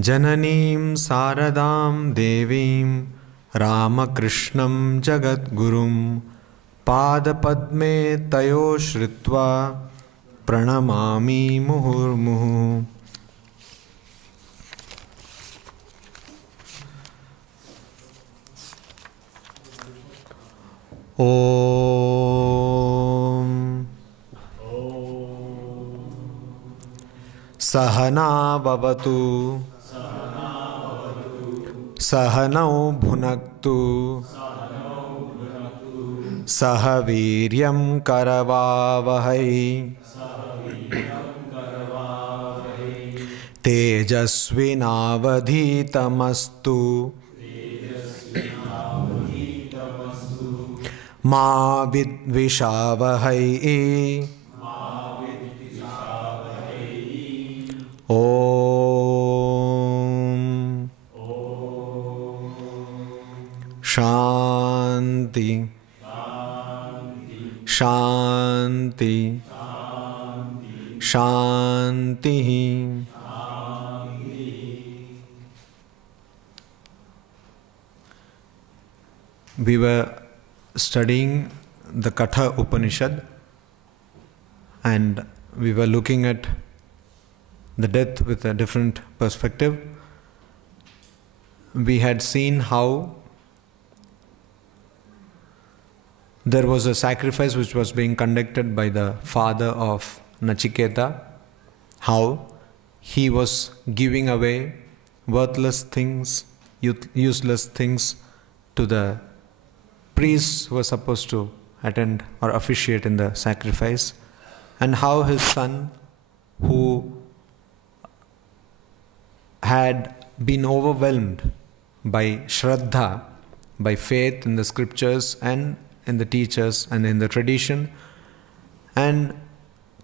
Jananim Saradam Devim Ramakrishnam Jagadgurum Padapadme Tayo Shritva Pranamami Muhurmuhu. Om Sahana Bhavatu Sahanau Bhunaktu Sahaviryam Karavavahai Tejasvinavadhitamastu Ma vidvishavahai. Om Shanti Shanti Shanti. We were studying the Katha Upanishad and we were looking at the death with a different perspective. We had seen how there was a sacrifice which was being conducted by the father of Nachiketa, how he was giving away worthless things, useless things to the priests who were supposed to attend or officiate in the sacrifice, and how his son, who had been overwhelmed by Shraddha, by faith in the scriptures and in the teachers and in the tradition, and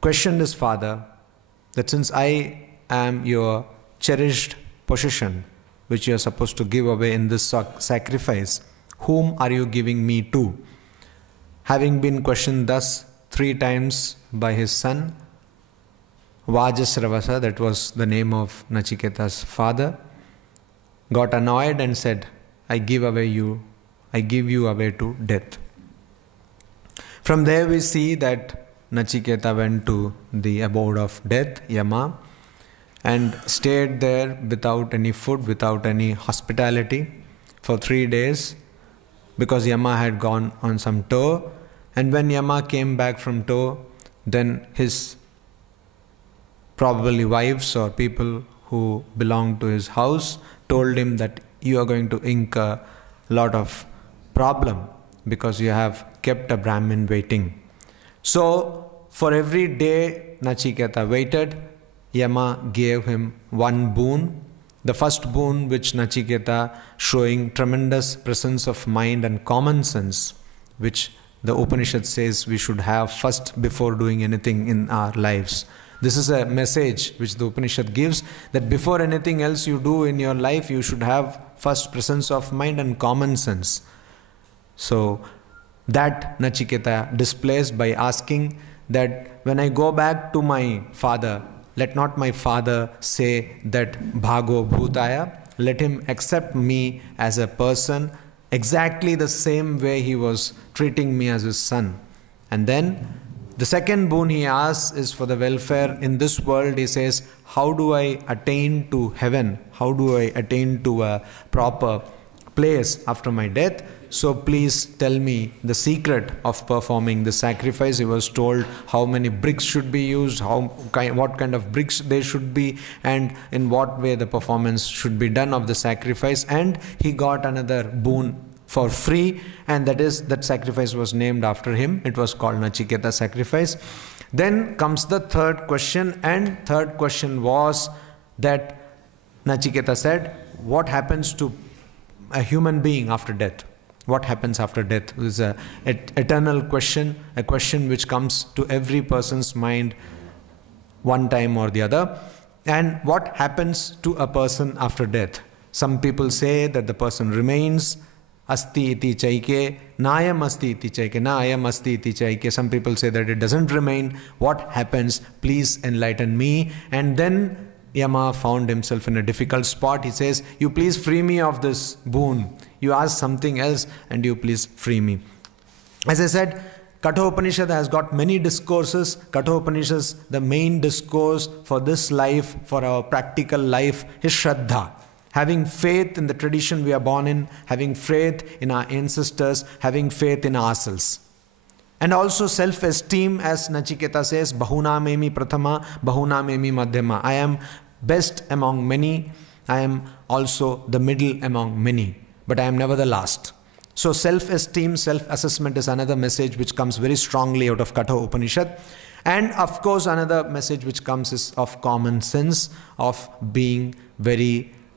questioned his father that since I am your cherished possession, which you are supposed to give away in this sacrifice, whom are you giving me to? Having been questioned thus 3 times by his son, Vajasravasa, that was the name of Nachiketa's father, got annoyed and said, I give you away to death. From there we see that Nachiketa went to the abode of death, Yama, and stayed there without any food, without any hospitality for 3 days, because Yama had gone on some tour. And when Yama came back from tour, then his probably wives or people who belonged to his house told him that you are going to incur a lot of problem because you have kept a Brahmin waiting. So for every day Nachiketa waited, Yama gave him 1 boon. The first boon, which Nachiketa, showing tremendous presence of mind and common sense, which the Upanishad says we should have first before doing anything in our lives. This is a message which the Upanishad gives, that before anything else you do in your life, you should have first presence of mind and common sense. So that Nachiketa displays by asking that when I go back to my father, let not my father say that Bhago Bhutaya. Let him accept me as a person exactly the same way he was treating me as his son. And then the second boon he asks is for the welfare in this world. He says, how do I attain to heaven? How do I attain to a proper place after my death? So please tell me the secret of performing the sacrifice. He was told how many bricks should be used, what kind of bricks they should be, and in what way the performance should be done of the sacrifice. And he got another boon for free, and that sacrifice was named after him. It was called Nachiketa sacrifice. Then comes the third question, and third question was that Nachiketa said, what happens to a human being after death? What happens after death? It is an eternal question, a question which comes to every person's mind one time or the other. And what happens to a person after death? Some people say that the person remains, asti iti chaike, nayam asti iti chaike, nayam asti iti chaike. Some people say that it doesn't remain. What happens? Please enlighten me. And then Yama found himself in a difficult spot, he says, you please free me of this boon. You ask something else and you please free me. As I said, Katha Upanishad has got many discourses. Katha Upanishad, the main discourse for this life, for our practical life, is Shraddha. Having faith in the tradition we are born in, having faith in our ancestors, having faith in ourselves. And also self-esteem, as Nachiketa says, Bahuna memi prathama, Bahuna memi madhyama. I am best among many. I am also the middle among many. But I am never the last. So self-esteem, self-assessment is another message which comes very strongly out of Katha Upanishad. And of course another message which comes is of common sense, of being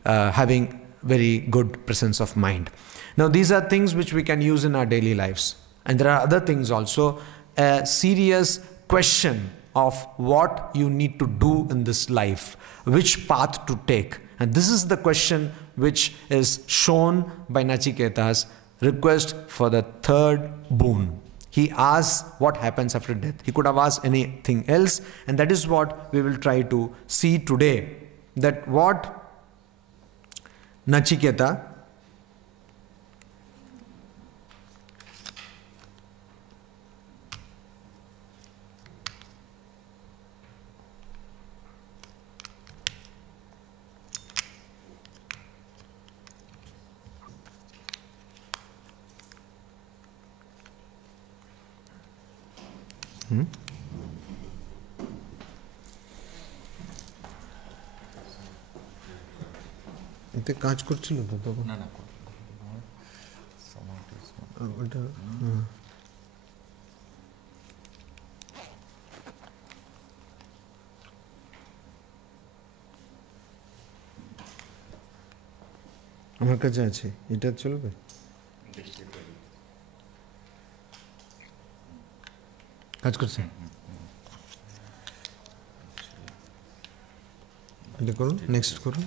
having very good presence of mind. Now these are things which we can use in our daily lives. And there are other things also. A serious question of what you need to do in this life, which path to take. And this is the question which is shown by Nachiketa's request for the third boon. He asks what happens after death. He could have asked anything else, and that is what we will try to see today. That what Nachiketa ते काज करছিল তো বাবা না না ওটা আমার কাছে আছে এটা চলবে কাজ করছে এটা করুন নেক্সট করুন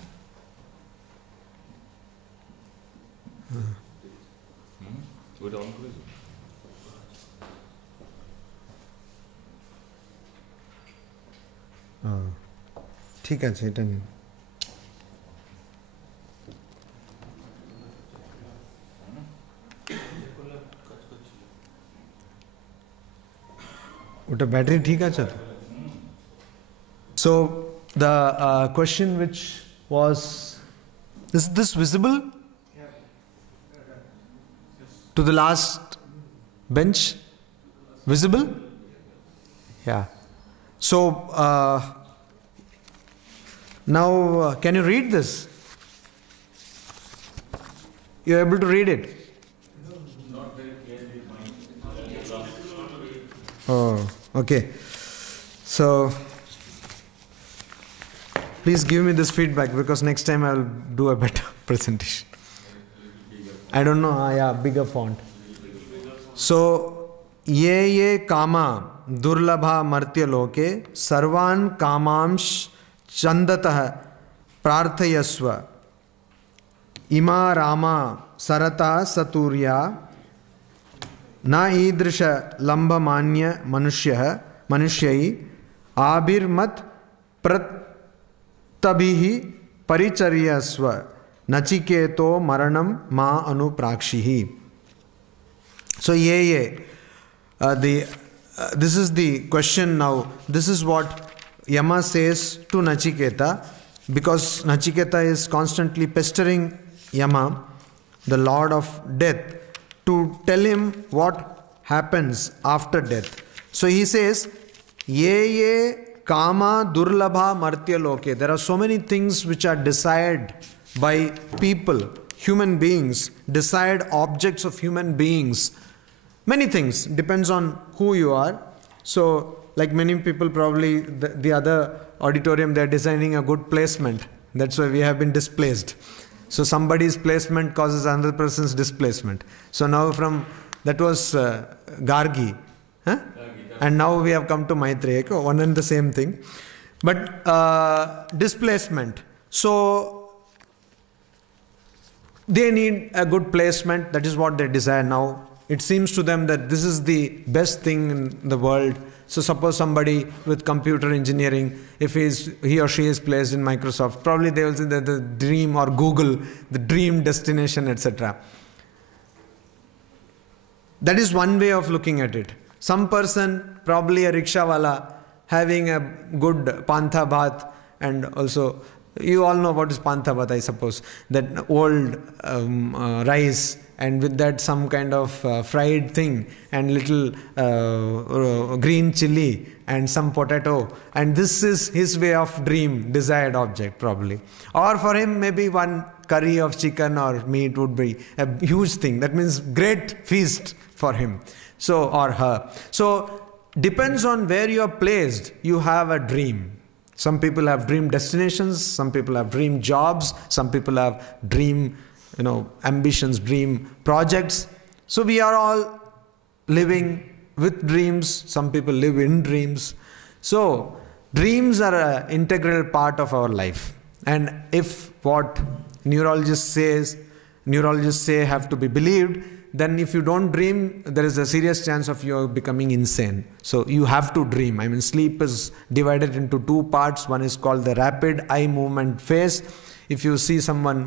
ঠিক আছে এটা নিন ওটা ব্যাটারি ঠিক আছে তো So the question which was, is this visible to the last bench? Visible? Yeah. So now can you read this? You're able to read it? Not very clearly. Oh, okay. So please give me this feedback, because next time I'll do a better presentation. I don't know, yeah, bigger font. So, ye kama durlabha martya loke sarvan kamamsh chandatah prarthayasva ima rama sarata saturya na idrisha lambamanya manushyai abirmat तभिहि परिचर्यस्व नचिकेतो मरणम मा अनुप्राक्षिहि. So this is the question now. This is what Yama says to Nachiketa, because Nachiketa is constantly pestering Yama, the Lord of Death, to tell him what happens after death. So he says, ye Kama durlabha martya loke. There are so many things which are desired by people, human beings, desired objects of human beings. Many things, depends on who you are. So, like many people probably, the other auditorium, they are designing a good placement. That's why we have been displaced. So somebody's placement causes another person's displacement. So now that was Gargi. Huh? And now we have come to Maitreya, one and the same thing. But displacement. So they need a good placement. That is what they desire now. It seems to them that this is the best thing in the world. So suppose somebody with computer engineering, if he or she is placed in Microsoft, probably they will say that the dream, or Google, the dream destination, etc. That is one way of looking at it. Some person, probably a rickshawala, having a good pantha bhat, and also, you all know what is pantha bhat, I suppose, that old rice, and with that some kind of fried thing, and little green chili, and some potato, and this is his way of dream, desired object probably. Or for him, maybe one curry of chicken or meat would be a huge thing. That means great feast for him, so, or her. So depends on where you are placed, you have a dream. Some people have dream destinations, some people have dream jobs, some people have dream, ambitions, dream projects. So we are all living with dreams. Some people live in dreams. So dreams are an integral part of our life. And if what neurologists say have to be believed, then if you don't dream, there is a serious chance of you becoming insane. So you have to dream. I mean, sleep is divided into two parts. One is called the rapid eye movement phase. If you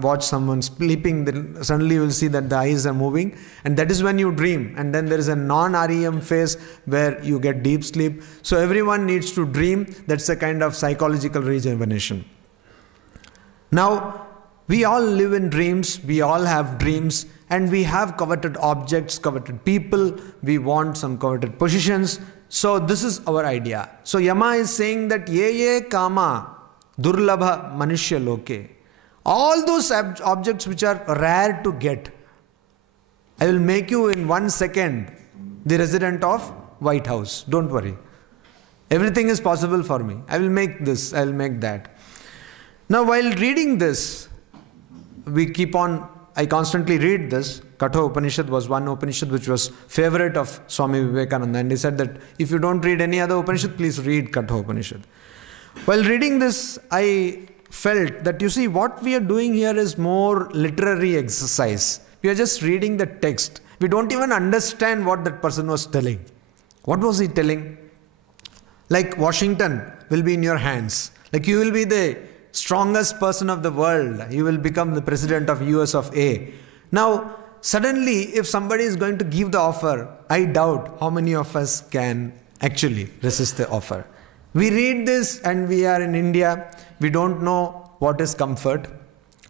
watch someone sleeping, then suddenly you will see that the eyes are moving, and that is when you dream. And then there is a non-REM phase where you get deep sleep. So everyone needs to dream. That's a kind of psychological rejuvenation. Now, we all live in dreams. We all have dreams. And we have coveted objects, coveted people, we want some coveted positions. So this is our idea. So Yama is saying that ye kama durlabha manushya loke. All those objects which are rare to get, I will make you in 1 second the resident of White House. Don't worry. Everything is possible for me. I will make this, I will make that. Now while reading this, I constantly read this. Katha Upanishad was one Upanishad which was favorite of Swami Vivekananda, and he said that if you don't read any other Upanishad, please read Katha Upanishad. While reading this, I felt that, you see, what we are doing here is more literary exercise. We are just reading the text. We don't even understand what that person was telling. What was he telling? Like Washington will be in your hands. Like you will be the strongest person of the world. You will become the president of US of A. Now, suddenly, if somebody is going to give the offer, I doubt how many of us can actually resist the offer. We read this and we are in India. We don't know what is comfort.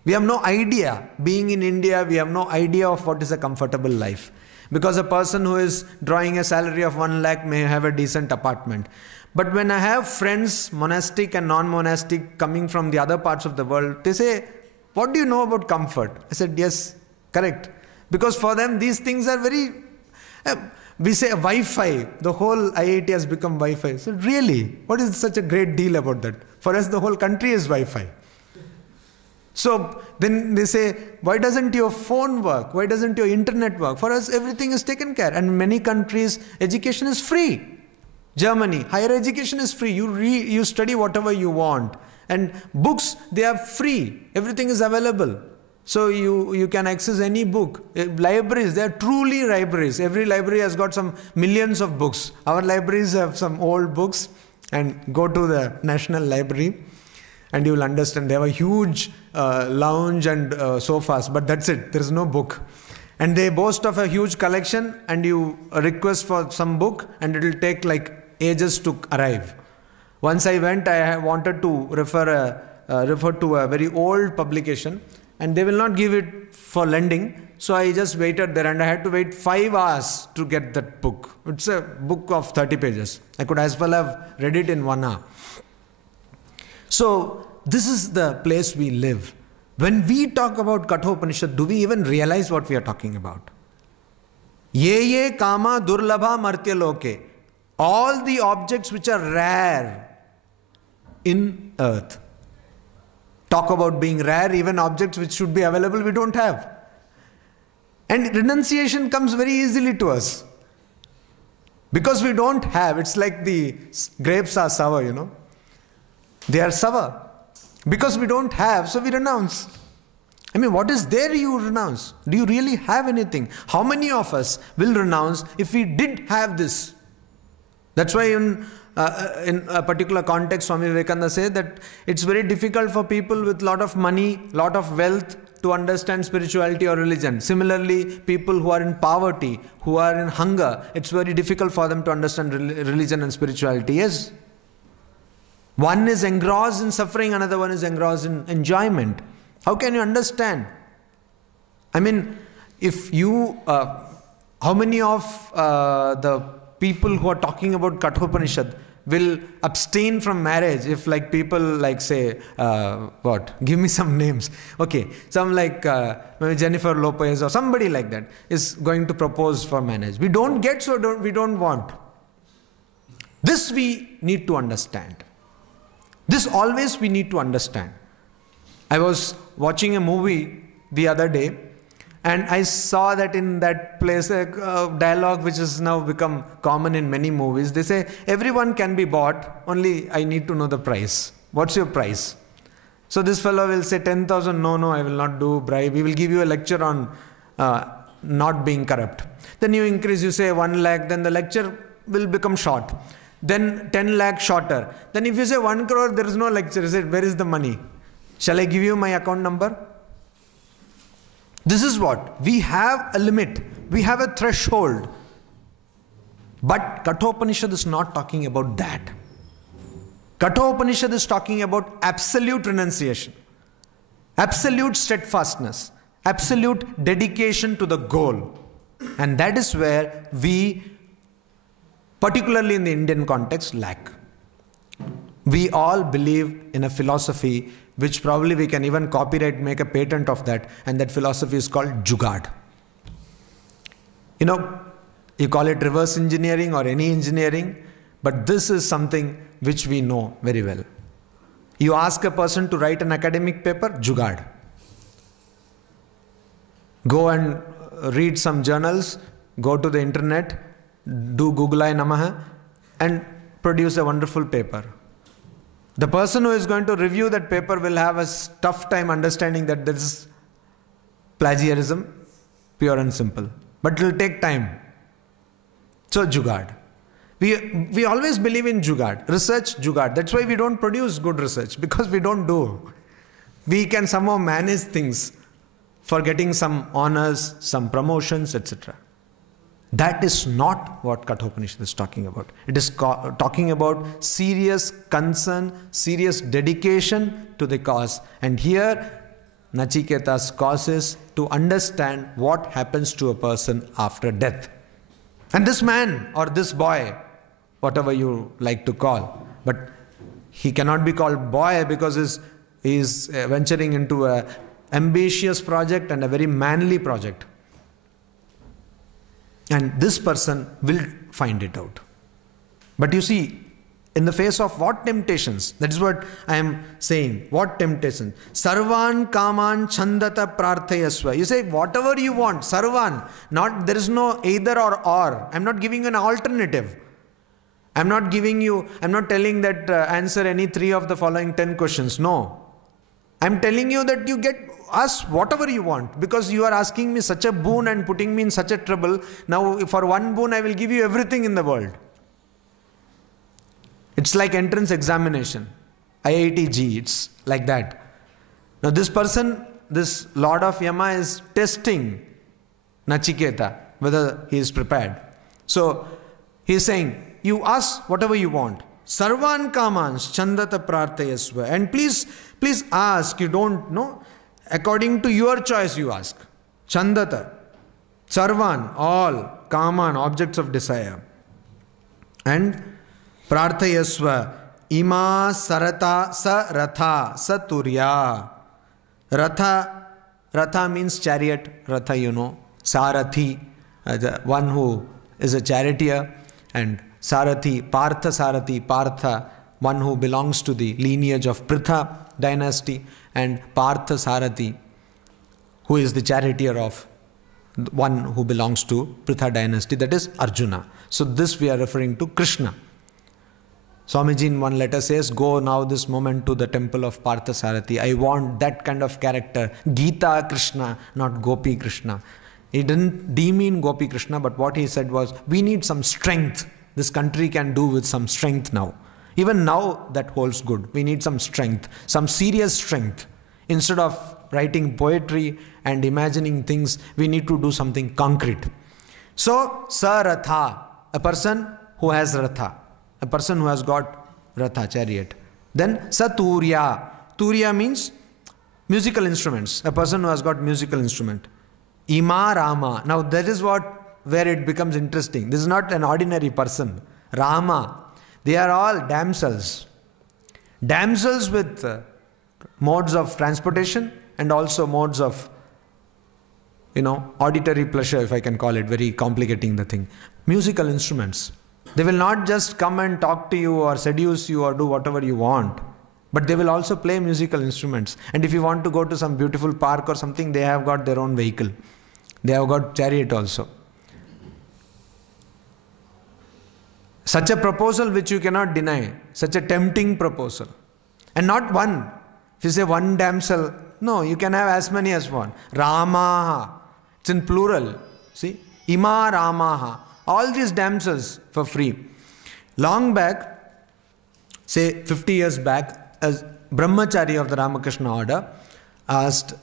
We have no idea. Being in India, we have no idea of what is a comfortable life. Because a person who is drawing a salary of 1 lakh may have a decent apartment. But when I have friends, monastic and non-monastic, coming from the other parts of the world, they say, what do you know about comfort? I said, yes, correct. Because for them, these things are very... we say Wi-Fi. The whole IIT has become Wi-Fi. So really, what is such a great deal about that? For us, the whole country is Wi-Fi. So then they say, why doesn't your phone work? Why doesn't your internet work? For us, everything is taken care. And in many countries, education is free. Germany, higher education is free. You study whatever you want. And books, they are free. Everything is available. So you can access any book. Libraries, they are truly libraries. Every library has got some millions of books. Our libraries have some old books. And go to the National Library and you will understand. They have a huge lounge and sofas. But that's it. There is no book. And they boast of a huge collection, and you request for some book and it will take like ages to arrive. Once I went, I wanted to refer to a very old publication, and they will not give it for lending. So I just waited there, and I had to wait 5 hours to get that book. It's a book of 30 pages. I could as well have read it in 1 hour. So this is the place we live. When we talk about Katha Upanishad, do we even realize what we are talking about? Ye kama durlabha martya loke. All the objects which are rare in earth. Talk about being rare, even objects which should be available, we don't have. And renunciation comes very easily to us. Because we don't have. It's like the grapes are sour, you know. They are sour. Because we don't have, so we renounce. I mean, what is there you renounce? Do you really have anything? How many of us will renounce if we did have this? That's why in a particular context, Swami Vivekananda said that it's very difficult for people with lot of money, lot of wealth to understand spirituality or religion. Similarly, people who are in poverty, who are in hunger, it's very difficult for them to understand religion and spirituality. Yes. One is engrossed in suffering, another one is engrossed in enjoyment. How can you understand? I mean, if you, how many of the people who are talking about Katha Upanishad will abstain from marriage if like people like say, give me some names. Okay, some like maybe Jennifer Lopez or somebody like that is going to propose for marriage. We don't get, so we don't want. This we need to understand. This always we need to understand. I was watching a movie the other day, and I saw that in that place a dialogue which has now become common in many movies. They say, everyone can be bought, only I need to know the price. What's your price? So this fellow will say 10,000, no, I will not do bribe. We will give you a lecture on not being corrupt. Then you increase, you say 1 lakh, then the lecture will become short. Then 10 lakh shorter. Then if you say 1 crore, there is no lecture. You say, where is the money? Shall I give you my account number? This is what, we have a limit, we have a threshold. But Katha Upanishad is not talking about that. Katha Upanishad is talking about absolute renunciation, absolute steadfastness, absolute dedication to the goal. And that is where we, particularly in the Indian context, lack. We all believe in a philosophy which probably we can even copyright, make a patent of that, and that philosophy is called Jugaad. You know, you call it reverse engineering or any engineering, but this is something which we know very well. You ask a person to write an academic paper, Jugaad. Go and read some journals, go to the internet, do Googlai Namaha, and produce a wonderful paper. The person who is going to review that paper will have a tough time understanding that this is plagiarism, pure and simple. But it will take time. So Jugaad. We always believe in Jugaad. Research, Jugaad. That's why we don't produce good research, because we don't do. We can somehow manage things for getting some honors, some promotions, etc. That is not what Katha Upanishad is talking about. It is talking about serious concern, serious dedication to the cause. And here, Nachiketa's cause is to understand what happens to a person after death. And this man or this boy, whatever you like to call, but he cannot be called boy because he is venturing into an ambitious project and a very manly project. And this person will find it out. But you see, in the face of what temptations, that is what I am saying, what temptations? Sarvan kaman chandata prarthayasva. You say whatever you want, sarvan. There is no either or. I am not giving you an alternative. I am not telling that answer any 3 of the following 10 questions. No. I am telling you that you ask whatever you want, because you are asking me such a boon and putting me in such a trouble. Now for one boon I will give you everything in the world. It's like entrance examination, IIT, it's like that. Now this person, this Lord of Yama is testing Nachiketa, whether he is prepared. So he is saying, you ask whatever you want. Sarvan kamans chandata prarthayasva. And please ask, you don't know. According to your choice you ask. Chandata. Sarvan, all. Kaman, objects of desire. And prarthayasva. Ima sarata sa ratha sa turya. Ratha means chariot. Ratha, you know. Sarathi, the one who is a charioteer. And Sarathi, Partha, one who belongs to the lineage of Pritha dynasty, and Partha Sarathi, who is the charioteer of one who belongs to Pritha dynasty, that is Arjuna. So this we are referring to Krishna. Swamiji in one letter says, go now this moment to the temple of Partha Sarathi. I want that kind of character. Gita Krishna, not Gopi Krishna. He didn't demean Gopi Krishna, but what he said was, we need some strength. this country can do with some strength now. Even now that holds good. We need some strength, some serious strength. Instead of writing poetry and imagining things, we need to do something concrete. So, Saratha, a person who has Ratha, a person who has got Ratha, chariot. Then Saturya. Turya means musical instruments, a person who has got musical instrument. Ima Rama. Now that is where it becomes interesting. This is not an ordinary person. Rama. They are all damsels. Damsels with modes of transportation and also modes of, auditory pleasure, if I can call it, very complicating the thing. Musical instruments. They will not just come and talk to you or seduce you or do whatever you want, but they will also play musical instruments. And if you want to go to some beautiful park or something, they have got their own vehicle. They have got chariot also. Such a proposal which you cannot deny, such a tempting proposal. And not one. If you say one damsel, no, you can have as many as one. Ramaha. It's in plural. See? Ima Ramaha. All these damsels for free. Long back, say 50 years back, a brahmachari of the Ramakrishna order asked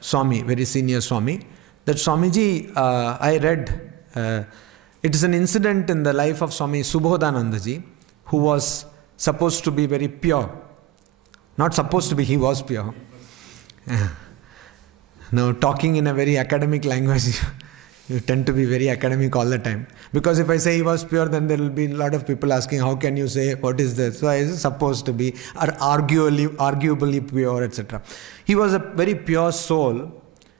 Swami, very senior Swami, that Swamiji, I read, it is an incident in the life of Swami Subodhanandaji, who was supposed to be very pure. Not supposed to be, he was pure. Now, talking in a very academic language, you tend to be very academic all the time. Because if I say he was pure, then there will be a lot of people asking, how can you say, what is this? So I was supposed to be, or arguably pure, etc. He was a very pure soul,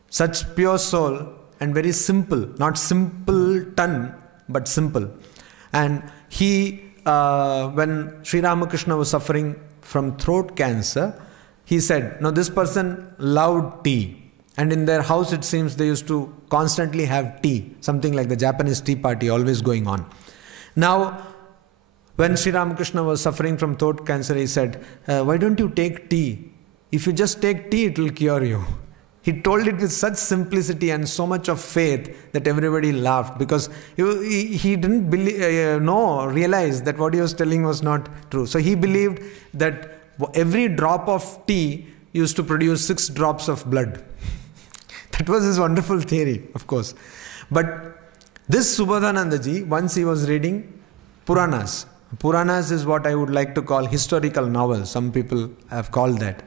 such pure soul, and very simple, not simpleton, but simple. And he, when Sri Ramakrishna was suffering from throat cancer, he said, now this person loved tea. And in their house, it seems they used to constantly have tea, something like the Japanese tea party always going on. Now, when Sri Ramakrishna was suffering from throat cancer, he said, why don't you take tea? If you just take tea, it will cure you. He told it with such simplicity and so much of faith that everybody laughed, because he didn't realize that what he was telling was not true. So he believed that every drop of tea used to produce 6 drops of blood. That was his wonderful theory, of course. But this Subodhanandaji, once he was reading Puranas. Puranas is what I would like to call historical novels. Some people have called that.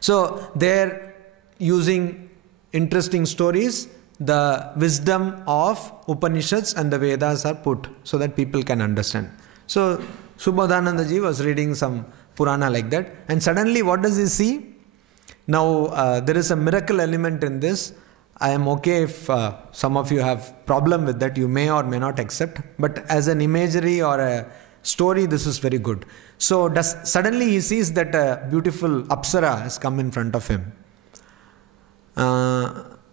So they're using interesting stories. The wisdom of Upanishads and the Vedas are put so that people can understand. So Subodhanandaji was reading some Purana like that. And suddenly what does he see? Now, there is a miracle element in this. I am okay if some of you have problem with that. You may or may not accept. But as an imagery or a story, this is very good. So, suddenly he sees that a beautiful Apsara has come in front of him.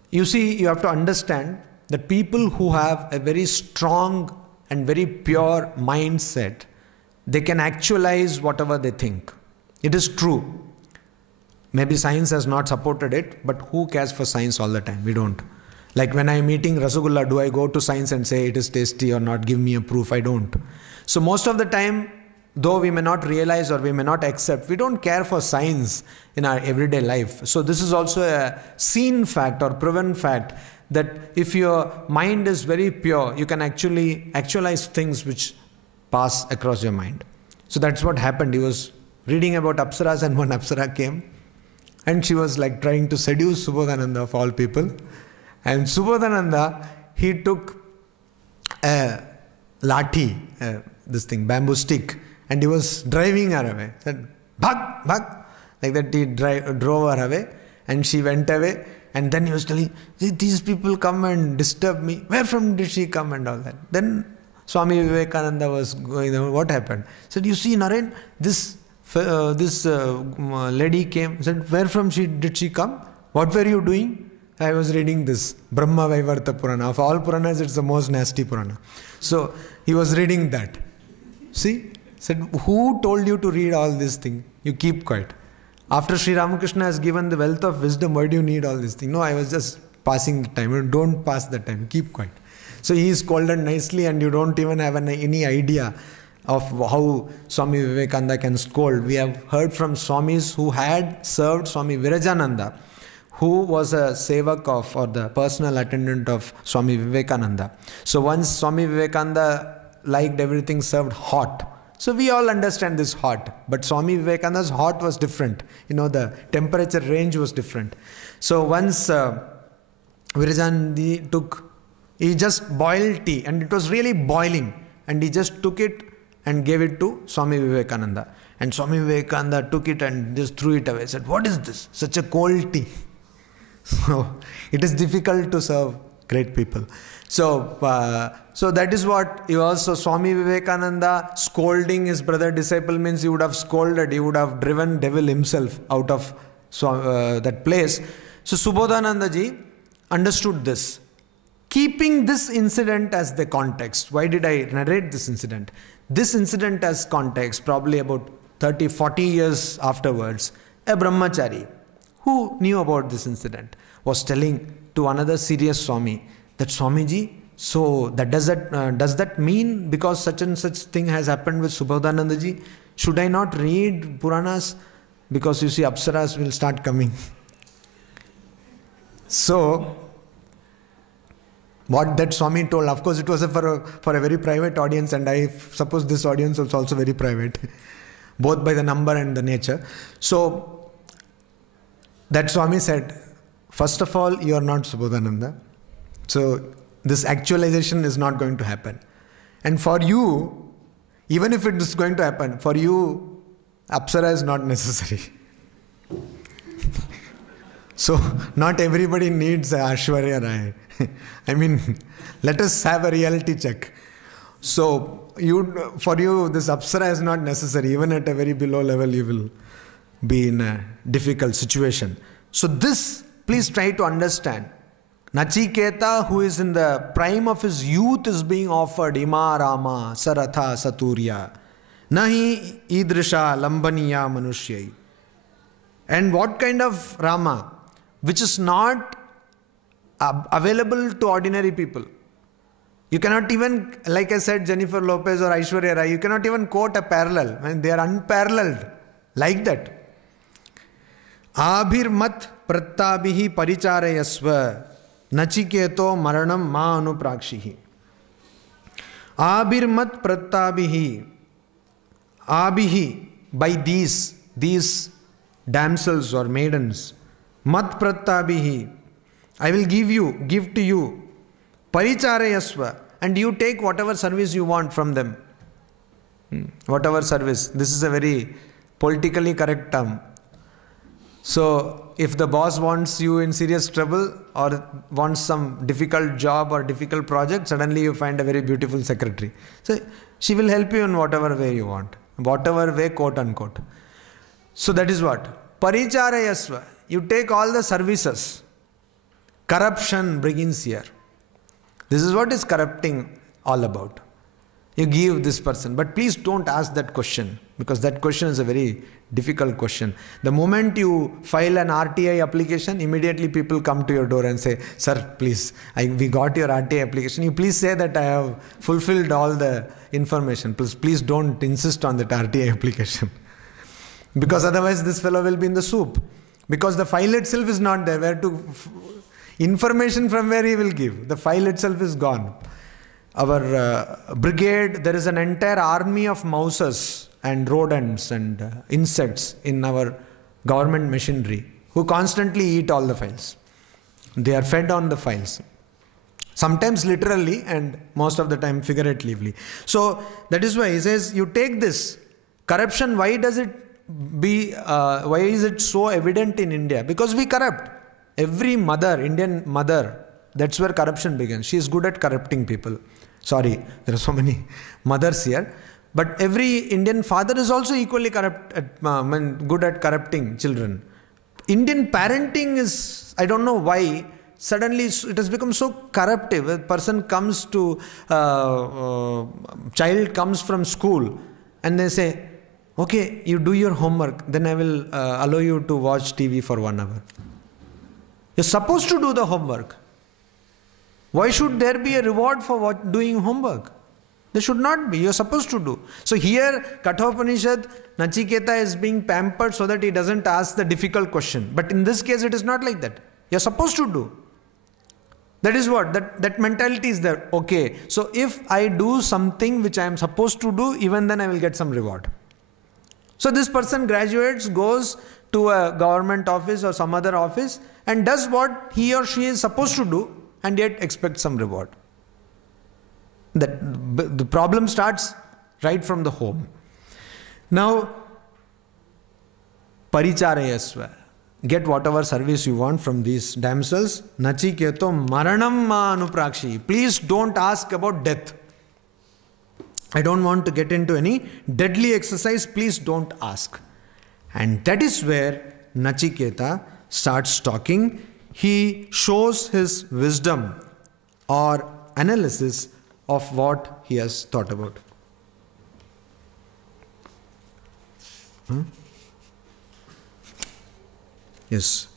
You see, you have to understand that people who have a very strong and very pure mindset, they can actualize whatever they think. It is true. Maybe science has not supported it, but who cares for science all the time? We don't. Like when I'm eating Rasgulla, do I go to science and say it is tasty or not? Give me a proof. I don't. So most of the time, though we may not realize or we may not accept, we don't care for science in our everyday life. So this is also a seen fact or proven fact that if your mind is very pure, you can actually actualize things which pass across your mind. So that's what happened. He was reading about Apsaras and one Apsara came. And she was like trying to seduce Subodhananda of all people. And Subodhananda, he took a lathi, bamboo stick, and he was driving her away. Said, bhag, bhag. Like that he drove her away. And she went away. And then he was telling, these people come and disturb me. Where from did she come and all that? Then Swami Vivekananda was going, what happened? He said, you see Naren, this lady came, said, where from did she come? What were you doing? I was reading this Brahma Vaivarta Purana. Of all Puranas, it's the most nasty Purana. So he was reading that. See? Said, who told you to read all this thing? You keep quiet. After Sri Ramakrishna has given the wealth of wisdom, why do you need all this thing? No, I was just passing the time. Don't pass the time. Keep quiet. So he is scolded nicely and you don't even have any idea of how Swami Vivekananda can scold. We have heard from Swamis who had served Swami Virajananda, who was a sevak of, or the personal attendant of Swami Vivekananda. So once Swami Vivekananda liked everything served hot. So we all understand this hot, but Swami Vivekananda's hot was different. The temperature range was different. So once Virajananda he just boiled tea and it was really boiling, and he just took it and gave it to Swami Vivekananda. And Swami Vivekananda took it and just threw it away. Said, "What is this? Such a cold tea." So it is difficult to serve great people. So that is what he was. So Swami Vivekananda scolding his brother disciple means he would have scolded, he would have driven devil himself out of that place. So Subodhananda ji understood this. Keeping this incident as the context. Why did I narrate this incident? This incident as context, probably about 30, 40 years afterwards, a brahmachari who knew about this incident was telling to another serious Swami that, "Swamiji, so does that mean because such and such thing has happened with Subodhananda ji, should I not read Puranas? Because you see, Apsaras will start coming." So what that Swami told, of course it was for a very private audience, and I suppose this audience was also very private, both by the number and the nature. So that Swami said, "First of all, you are not Subodhananda. So this actualization is not going to happen. And for you, even if it is going to happen, for you, Apsara is not necessary." So not everybody needs Ashwarya Rai. I mean, let us have a reality check. So for you, this Apsara is not necessary. Even at a very below level, you will be in a difficult situation. So this, please try to understand. Nachiketa, who is in the prime of his youth, is being offered Ima Rama, Saratha, Saturya, Nahi Idrisha, Lambaniya, Manushyai. And what kind of Rama? Which is not available to ordinary people. You cannot even, like I said, Jennifer Lopez or Aishwarya Rai, you cannot even quote a parallel. I mean, they are unparalleled. Like that. Abhir mat prattabihi paricharayasva nachiketo maranam ma anuprakshihi. Abhir mat prattabihi. Abhihi, by these damsels or maidens. Mat prattabihi. I will give to you. Paricharayasva. And you take whatever service you want from them. Whatever service. This is a very politically correct term. So, if the boss wants you in serious trouble or wants some difficult job or difficult project, suddenly you find a very beautiful secretary. So, she will help you in whatever way you want. Whatever way, quote unquote. So, that is what? Paricharayasva. You take all the services. Corruption begins here. This is what is corrupting all about. You give this person. But please don't ask that question, because that question is a very difficult question. The moment you file an RTI application, immediately people come to your door and say, "Sir, please, we got your RTI application. You please say that I have fulfilled all the information. Please don't insist on that RTI application." Because otherwise this fellow will be in the soup. Because the file itself is not there. Information from where he will give? The file itself is gone. Our brigade, there is an entire army of mouses and rodents and insects in our government machinery who constantly eat all the files. They are fed on the files. Sometimes literally and most of the time figuratively. So that is why he says, you take this corruption. Why is it so evident in India? Because we corrupt. Every mother, Indian mother, that's where corruption begins. She is good at corrupting people. Sorry, there are so many mothers here. But every Indian father is also equally good at corrupting children. Indian parenting is, I don't know why, suddenly it has become so corruptive. A person comes to, child comes from school and they say, "Okay, you do your homework, then I will allow you to watch TV for 1 hour. You're supposed to do the homework. Why should there be a reward for doing homework? There should not be. You're supposed to do. So here, Katha Upanishad, Nachiketa is being pampered so that he doesn't ask the difficult question. But in this case, it is not like that. You're supposed to do. That is what? That mentality is there. Okay, so if I do something which I am supposed to do, even then I will get some reward. So this person graduates, goes to a government office or some other office and does what he or she is supposed to do and yet expects some reward. The problem starts right from the home. Now, paricharayasva. Get whatever service you want from these damsels. Nachiketo maranam ma anuprakshi. Please don't ask about death. I don't want to get into any deadly exercise. Please don't ask. And that is where Nachiketa starts talking. He shows his wisdom or analysis of what he has thought about. Yes.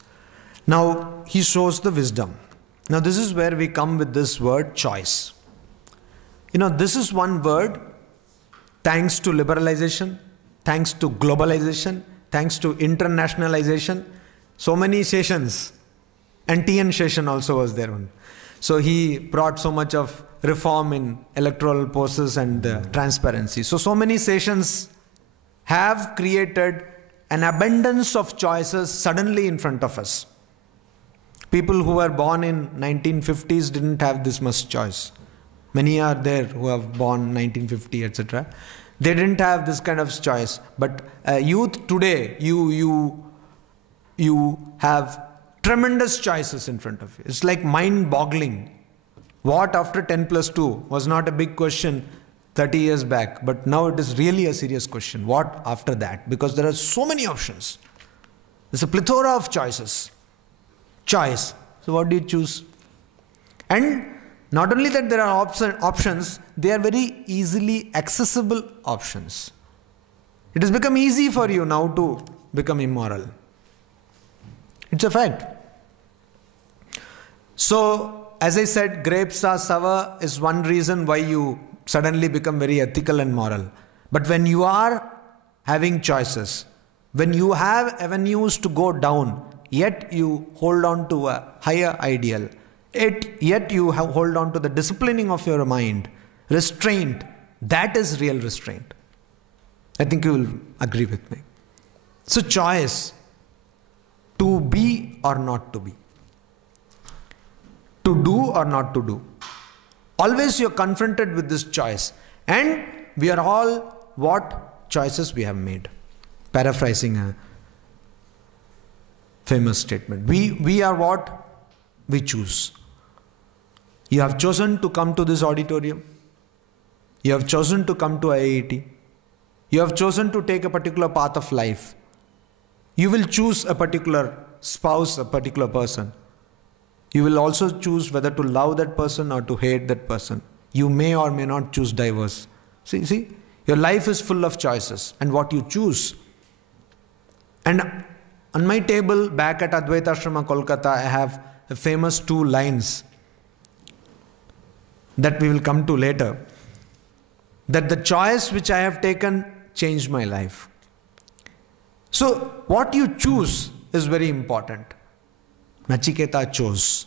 Now he shows the wisdom. Now this is where we come with this word choice. This is one word, thanks to liberalization, thanks to globalization, thanks to internationalization, so many sessions, and T.N. Session also was there. So he brought so much of reform in electoral process and transparency. So many sessions have created an abundance of choices suddenly in front of us. People who were born in 1950s didn't have this much choice. Many are there who have born 1950, etc. They didn't have this kind of choice. But youth today, you have tremendous choices in front of you. It's like mind-boggling. What after 10 plus 2 was not a big question 30 years back, but now it is really a serious question. What after that? Because there are so many options. There's a plethora of choices. Choice. So what do you choose? And not only that there are options, they are very easily accessible options. It has become easy for you now to become immoral. It's a fact. So, as I said, grapes are sour is one reason why you suddenly become very ethical and moral. But when you are having choices, when you have avenues to go down, yet you hold on to a higher ideal, yet you hold on to the disciplining of your mind, restraint, that is real restraint. I think you will agree with me. So choice, to be or not to be, to do or not to do. Always you are confronted with this choice. And we are all what choices we have made. Paraphrasing a famous statement. We are what we choose. You have chosen to come to this auditorium. You have chosen to come to IIT. You have chosen to take a particular path of life. You will choose a particular spouse, a particular person. You will also choose whether to love that person or to hate that person. You may or may not choose divorce. See, your life is full of choices and what you choose. And on my table back at Advaita Ashrama, Kolkata, I have a famous 2 lines that we will come to later. That the choice which I have taken changed my life. So what you choose is very important. Nachiketa chose.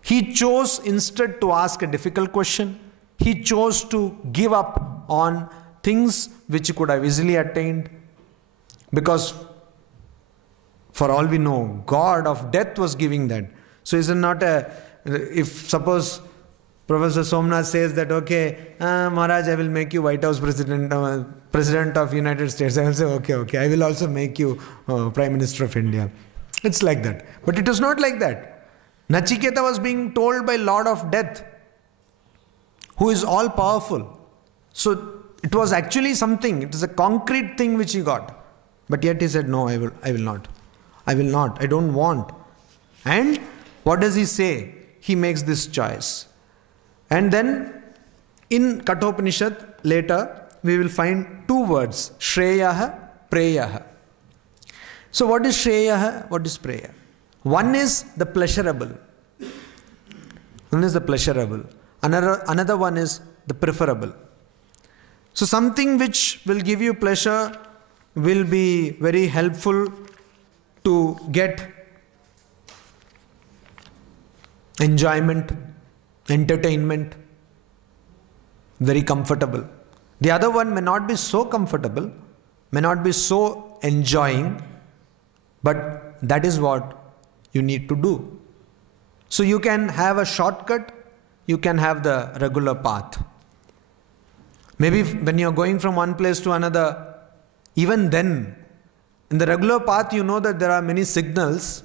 He chose instead to ask a difficult question. He chose to give up on things which he could have easily attained. Because for all we know, God of death was giving that. So is it not if suppose Professor Somnath says that, okay, Maharaj, I will make you White House President of United States. I will say, okay, I will also make you Prime Minister of India. It's like that. But it was not like that. Nachiketa was being told by Lord of Death, who is all powerful. So it was actually something. It is a concrete thing which he got. But yet he said, no, I will not. I will not. I don't want. And what does he say? He makes this choice. And then in Katha Upanishad later, we will find 2 words. Shreyaha, Preyaha. So what is Shreyaha? What is Preya? One is the pleasurable. One is the pleasurable. Another one is the preferable. So something which will give you pleasure will be very helpful to get enjoyment, entertainment, very comfortable. The other one may not be so comfortable, may not be so enjoying, but that is what you need to do. So you can have a shortcut, you can have the regular path. Maybe when you are going from one place to another, even then, in the regular path you know that there are many signals.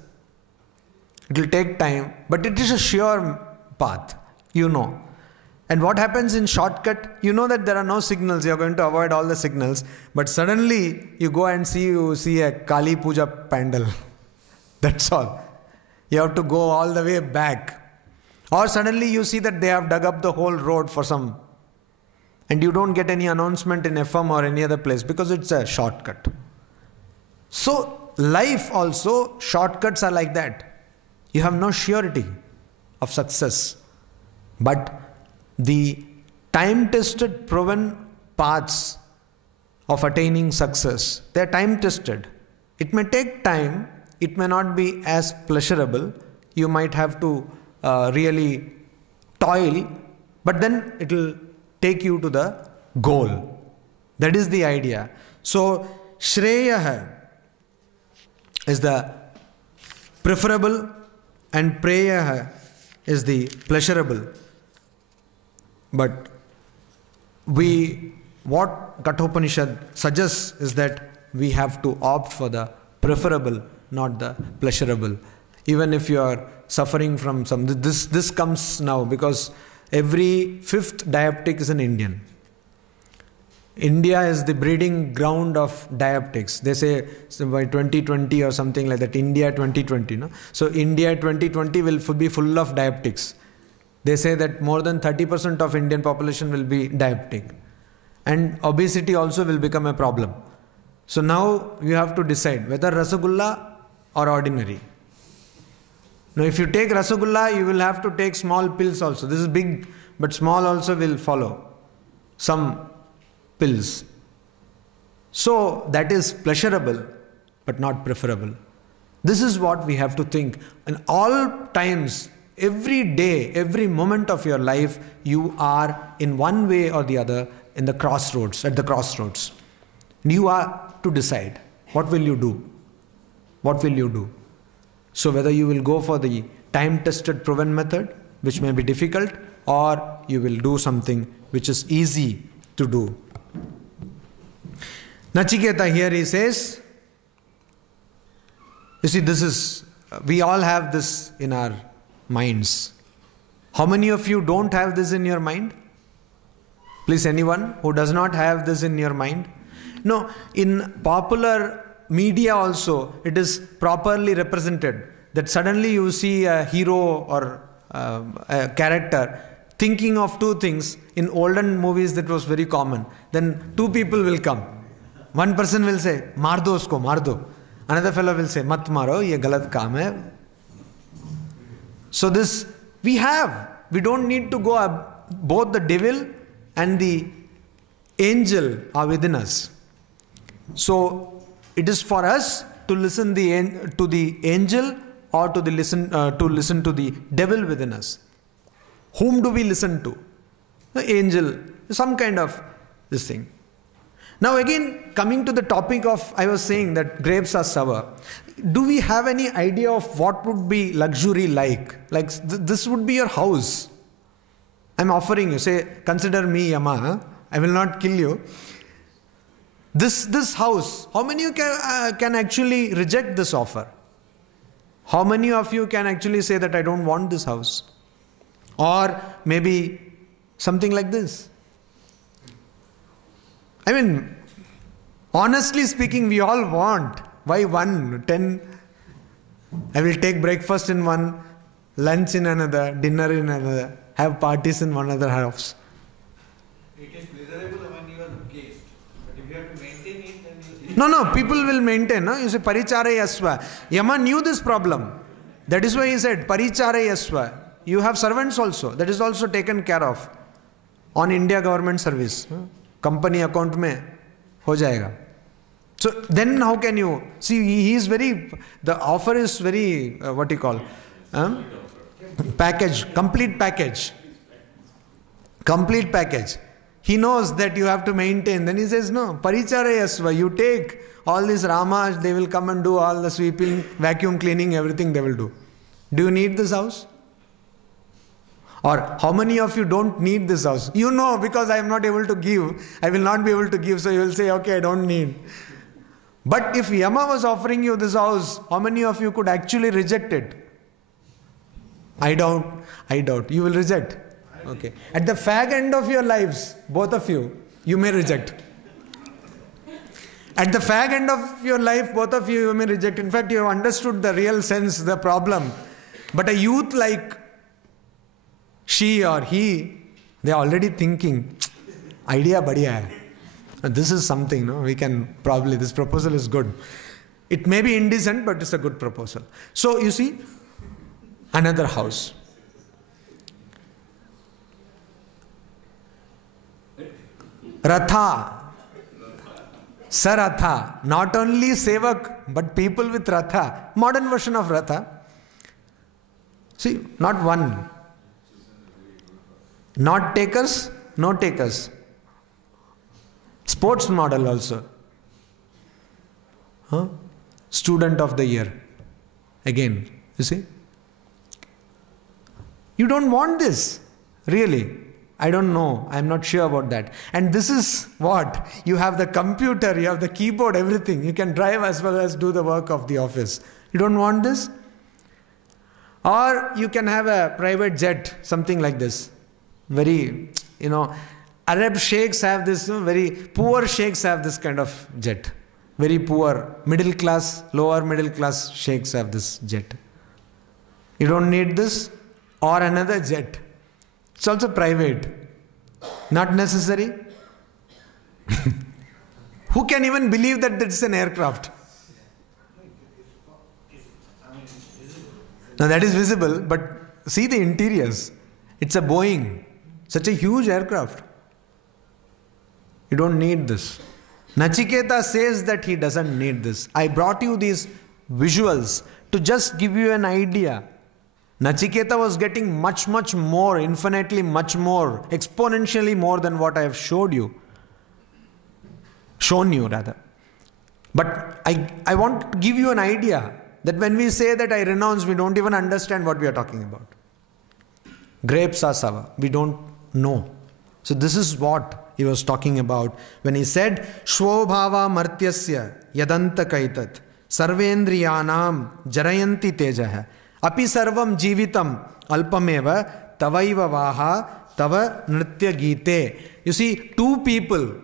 It will take time, but it is a sure path, you know. And what happens in shortcut, you know that there are no signals, you are going to avoid all the signals, but suddenly you go and you see a Kali Puja pandal. That's all. You have to go all the way back. Or suddenly you see that they have dug up the whole road for some, and you don't get any announcement in FM or any other place because it's a shortcut. So life also, shortcuts are like that. You have no surety of success. But the time-tested, proven paths of attaining success, they are time-tested. It may take time, it may not be as pleasurable, you might have to really toil, but then it will take you to the goal. That is the idea. So, Shreya is the preferable and Preya is the pleasurable. But what Katha Upanishad suggests is that we have to opt for the preferable, not the pleasurable. Even if you are suffering from some, this comes now because every fifth diabetic is an Indian. India is the breeding ground of diabetics. They say by 2020 or something like that, India 2020. No? So India 2020 will be full of diabetics. They say that more than 30% of Indian population will be diabetic. And obesity also will become a problem. So now you have to decide whether Rasagulla or ordinary. Now if you take Rasagulla, you will have to take small pills also. This is big, but small also will follow. Some pills. So that is pleasurable, but not preferable. This is what we have to think. And all times, every day, every moment of your life, you are in one way or the other in the crossroads, at the crossroads. You are to decide. What will you do? What will you do? So whether you will go for the time-tested proven method, which may be difficult, or you will do something which is easy to do. Nachiketa here he says, you see, we all have this in our minds. How many of you don't have this in your mind? Please, anyone who does not have this in your mind? No, in popular media also, it is properly represented that suddenly you see a hero or a character thinking of two things. In olden movies that was very common. Then two people will come. One person will say, "Maar do usko, maar do." Another fellow will say, "Mat maro, ye galat kaam hai." So this we have. We don't need to go up. Both the devil and the angel are within us. So it is for us to listen to the angel or to listen to the devil within us. Whom do we listen to? The angel, some kind of this thing. Now again, coming to the topic of, I was saying that grapes are sour. Do we have any idea of what would be luxury like? Like this would be your house. I'm offering you, say, consider me Yama, I will not kill you. This house, how many of you can actually reject this offer? How many of you can actually say that I don't want this house? Or maybe something like this. I mean, honestly speaking, we all want. Why 10? I will take breakfast in one, lunch in another, dinner in another, have parties in one other house. It is pleasurable when you are guest, but if you have to maintain it, then you... No, people will maintain. No? You say, Parichara Yasva. Yama knew this problem. That is why he said, Parichara Yasva. You have servants also. That is also taken care of on India government service. Company account mein ho jayega. So then how can you see? He is very. The offer is very what you call package, complete package. Complete package. He knows that you have to maintain. Then he says, no, paricharayasva, you take all these Ramas, they will come and do all the sweeping, vacuum cleaning, everything they will do. Do you need this house? Or how many of you don't need this house? You know, because I am not able to give, I will not be able to give, so you will say, okay, I don't need. But if Yama was offering you this house, how many of you could actually reject it? I doubt. You will reject. Okay. At the fag end of your lives, both of you, you may reject. At the fag end of your life, both of you may reject. In fact, you have understood the real sense, the problem. But a youth like she or he, they are already thinking, idea badhiya hai. This is something, no? We can probably, this proposal is good. It may be indecent, but it's a good proposal. So you see, another house. Ratha. Saratha. Not only Sevak, but people with Ratha. Modern version of Ratha. See, not one. Not takers, no takers. Sports model also. Student of the year. Again, you see. You don't want this. Really. I don't know. I'm not sure about that. And this is what? You have the computer, you have the keyboard, everything. You can drive as well as do the work of the office. You don't want this? Or you can have a private jet, something like this. Very, Arab sheikhs have this, very poor sheikhs have this kind of jet. Very poor, middle class, lower middle class sheikhs have this jet. You don't need this or another jet. It's also private. Not necessary. Who can even believe that it's an aircraft? Now that is visible, but see the interiors. It's a Boeing. Such a huge aircraft. You don't need this. Nachiketa says that he doesn't need this. I brought you these visuals to just give you an idea. Nachiketa was getting much more, infinitely much more, exponentially more than what I have shown you rather. But I want to give you an idea that when we say that I renounce, we don't even understand what we are talking about. Grapes are sour. We don't know. So this is what he was talking about when he said, Shvobhava martyasya yadanta kaitat sarvendriyanam jarayanti tejaha api sarvam jivitam alpameva tavaiva vaha tava nritya gite. You see, two people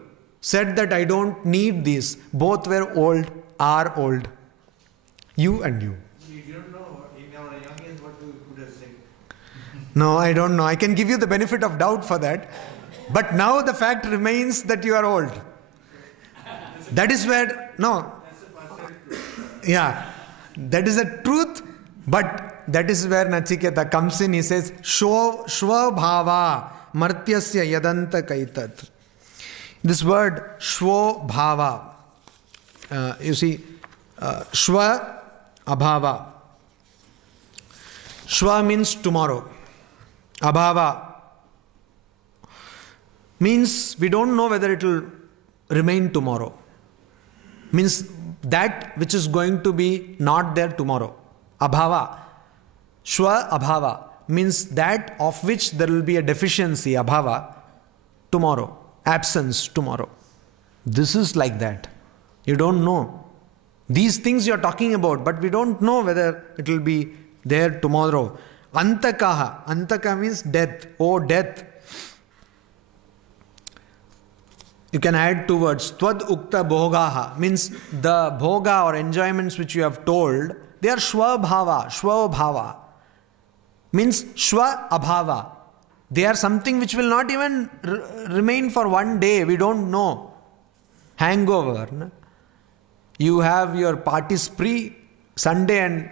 said that I don't need these. Both were old, are old. You and you. You don't know in our young age what we could have said. No, I don't know. I can give you the benefit of doubt for that. But now the fact remains that you are old. That is where, no. Yeah, that is a truth, but that is where Nachiketa comes in. He says, Shva bhava martyasya yadanta kaitat. This word, Shvo bhava, you see, Shva abhava. Shva means tomorrow. Abhava means we don't know whether it will remain tomorrow. Means that which is going to be not there tomorrow. Abhava. Shva abhava means that of which there will be a deficiency, abhava, tomorrow. Absence tomorrow. This is like that. You don't know. These things you are talking about, but we don't know whether it will be there tomorrow. Antakaha. Antaka means death. Oh, death. You can add two words. Tvad ukta bhogaha means the bhoga or enjoyments which you have told, they are shvabhava, shvabhava. Means shva abhava. They are something which will not even remain for one day. We don't know. Hangover. No? You have your party spree Sunday and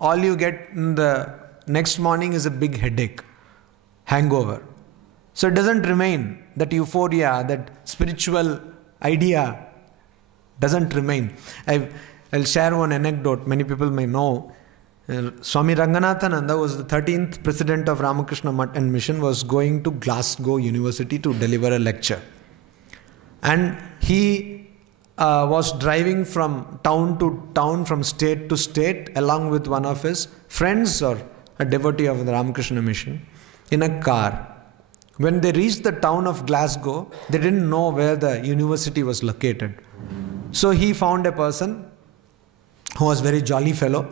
all you get in the next morning is a big headache, hangover. So it doesn't remain. That euphoria, that spiritual idea doesn't remain. I'll share one anecdote. Many people may know. Swami Ranganathananda was the 13th president of Ramakrishna Mutt and Mission, was going to Glasgow University to deliver a lecture. And he was driving from town to town, from state to state, along with one of his friends or a devotee of the Ramakrishna Mission, in a car. When they reached the town of Glasgow, they didn't know where the university was located. So he found a person who was a very jolly fellow,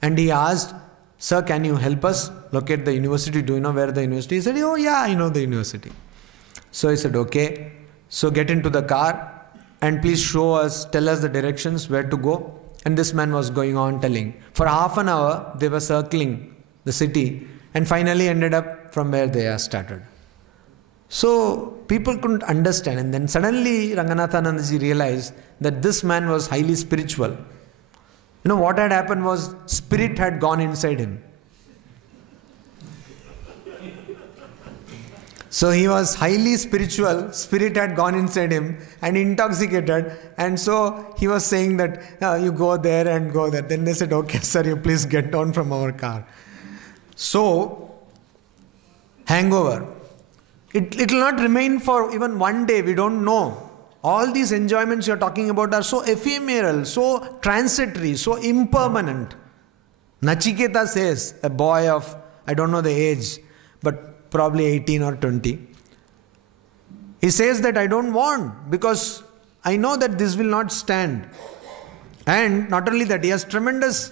and he asked, "Sir, can you help us locate the university? Do you know where the university is?" He said, "Oh yeah, I know the university." So he said, "Okay, so get into the car and please tell us the directions where to go." And this man was going on telling. For half an hour, they were circling the city and finally ended up from where they started. So people couldn't understand. And then suddenly Ranganathanandaji realized that this man was highly spiritual. You know what had happened was, spirit had gone inside him. So he was highly spiritual, spirit had gone inside him and intoxicated, and so he was saying that, you go there and go there. Then they said, "Okay sir, you please get down from our car." So, hangover. It will not remain for even one day, we don't know. All these enjoyments you're talking about are so ephemeral, so transitory, so impermanent. Nachiketa says, a boy of, I don't know the age, but probably 18 or 20. He says that I don't want, because I know that this will not stand. And not only that, he has tremendous...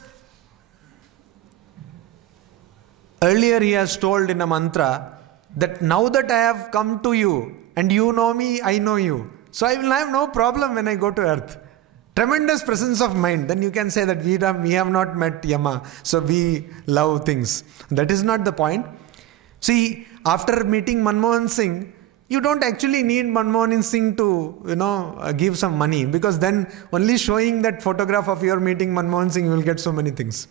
Earlier he has told in a mantra that now that I have come to you and you know me, I know you. So I will have no problem when I go to earth. Tremendous presence of mind. Then you can say that we have not met Yama, so we love things. That is not the point. See, after meeting Manmohan Singh, you don't actually need Manmohan Singh to, give some money, because then only showing that photograph of your meeting Manmohan Singh, you will get so many things.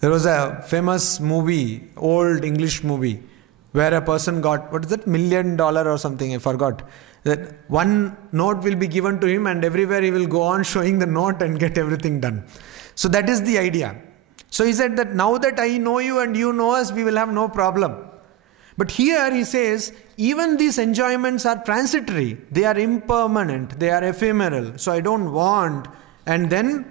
There was a famous movie, old English movie, where a person got, what is that, $1 million or something, I forgot. That one note will be given to him and everywhere he will go on showing the note and get everything done. So that is the idea. So he said that now that I know you and you know us, we will have no problem. But here he says, even these enjoyments are transitory. They are impermanent. They are ephemeral. So I don't want. And then,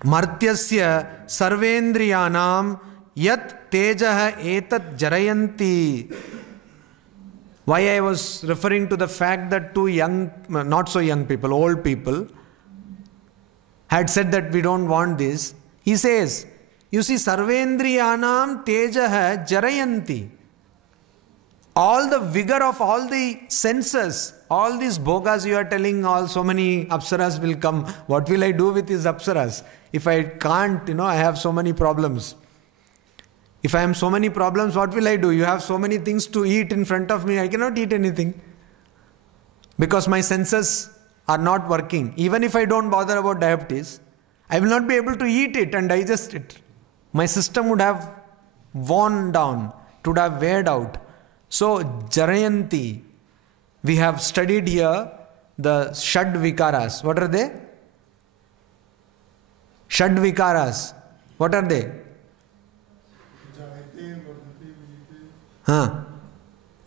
Martyasya sarvendriyanam yat tejah etat jarayanti. Why I was referring to the fact that two young, not so young people, old people, had said that we don't want this. He says, you see, sarvendriyanam tejah jarayanti. All the vigor of all the senses, all these bhogas you are telling, so many apsaras will come. What will I do with these apsaras? If I can't, I have so many problems. If I have so many problems, what will I do? You have so many things to eat in front of me, I cannot eat anything. Because my senses are not working. Even if I don't bother about diabetes, I will not be able to eat it and digest it. My system would have worn down, it would have weared out. So, Jarayanti, we have studied here the Shad Vikaras. What are they? Shad Vikaras. What are they?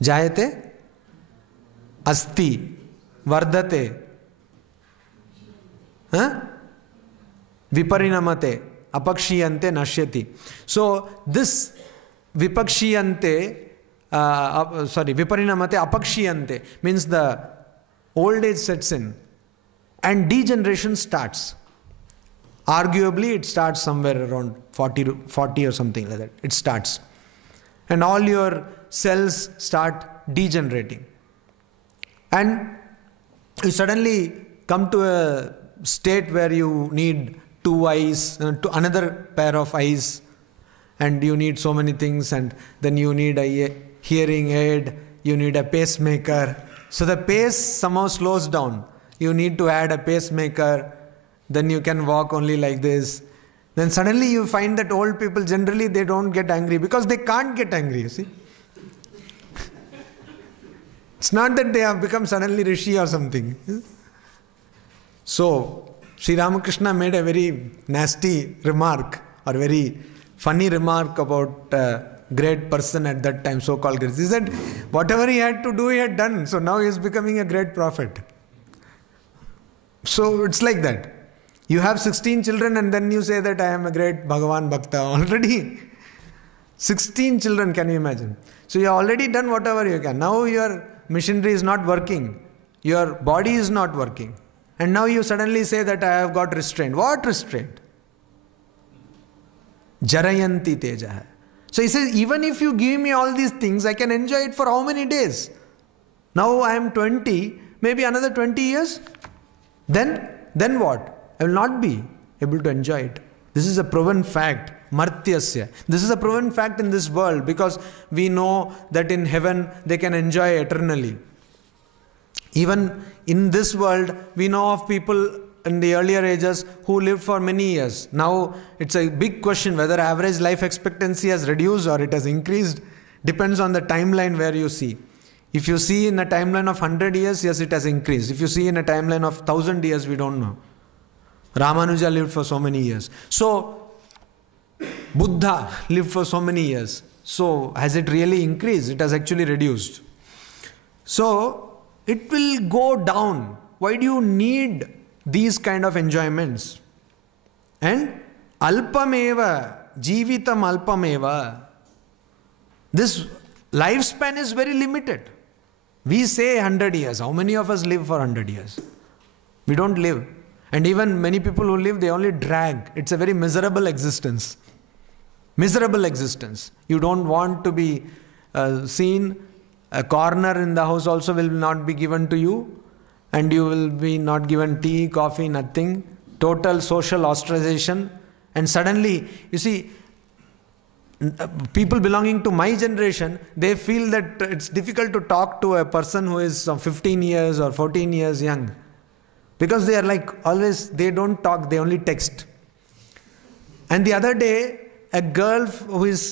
Jayate, Asti, Vardate, Viparinamate, Apakshiyante, Nashyati. So, this Vipakshiyante, Viparinamate, Apakshiyante means the old age sets in and degeneration starts. Arguably, it starts somewhere around 40 or something like that. It starts. And all your cells start degenerating. And you suddenly come to a state where you need two eyes, another pair of eyes, and you need so many things, and then you need a hearing aid, you need a pacemaker. So the pace somehow slows down. You need to add a pacemaker, then you can walk only like this. Then suddenly you find that old people generally they don't get angry because they can't get angry, you see. It's not that they have become suddenly Rishi or something. So, Sri Ramakrishna made a very nasty remark or very funny remark about a great person at that time, so-called great. He said, whatever he had to do, he had done. So now he is becoming a great prophet. So it's like that. You have 16 children and then you say that I am a great Bhagavan Bhakta. Already 16 children, can you imagine? So you have already done whatever you can. Now your machinery is not working. Your body is not working. And now you suddenly say that I have got restraint. What restraint? Jarayanti teja. So he says, even if you give me all these things, I can enjoy it for how many days? Now I am 20, maybe another 20 years. Then what? I will not be able to enjoy it. This is a proven fact. Martyasya. This is a proven fact in this world because we know that in heaven they can enjoy eternally. Even in this world, we know of people in the earlier ages who lived for many years. Now, it's a big question whether average life expectancy has reduced or it has increased. Depends on the timeline where you see. If you see in a timeline of 100 years, yes, it has increased. If you see in a timeline of 1000 years, we don't know. Ramanuja lived for so many years. So, Buddha lived for so many years. So, has it really increased? It has actually reduced. So, it will go down. Why do you need these kind of enjoyments? And alpameva, jivitam alpameva. This lifespan is very limited. We say 100 years. How many of us live for 100 years? We don't live. And even many people who live, they only drag. It's a very miserable existence. Miserable existence. You don't want to be seen. A corner in the house also will not be given to you. And you will be not given tea, coffee, nothing. Total social ostracization. And suddenly, you see, people belonging to my generation, they feel that it's difficult to talk to a person who is 15 years or 14 years young. Because they are like always, they don't talk, they only text. And the other day, a girl who is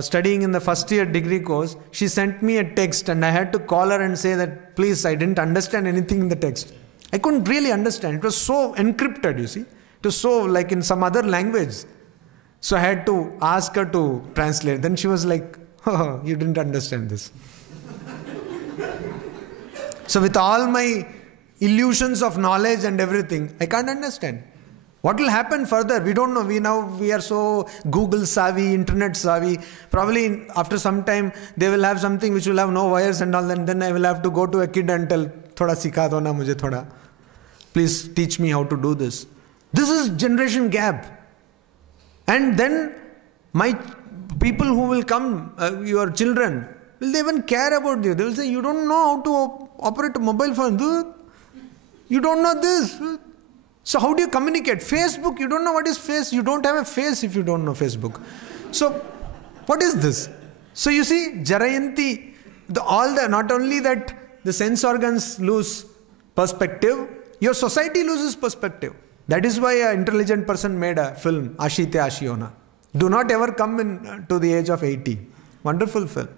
studying in the first year degree course, she sent me a text and I had to call her and say that, please, I didn't understand anything in the text. I couldn't really understand. It was so encrypted, you see. It was so like in some other language. So I had to ask her to translate. Then she was like, oh, you didn't understand this. So with all my illusions of knowledge and everything, I can't understand. What will happen further? We don't know. We are so Google savvy, internet savvy. Probably after some time, they will have something which will have no wires and all. And then I will have to go to a kid and tell, thoda sikha do na mujhe thoda. Please teach me how to do this. This is generation gap. And then my people who will come, your children, will they even care about you? They will say, you don't know how to operate a mobile phone. You don't know this. So how do you communicate? Facebook, you don't know what is face. You don't have a face if you don't know Facebook. So what is this? So you see, Jarayanti, not only that the sense organs lose perspective, your society loses perspective. That is why an intelligent person made a film, Ashite Ashiona. Do not ever come to the age of 80. Wonderful film.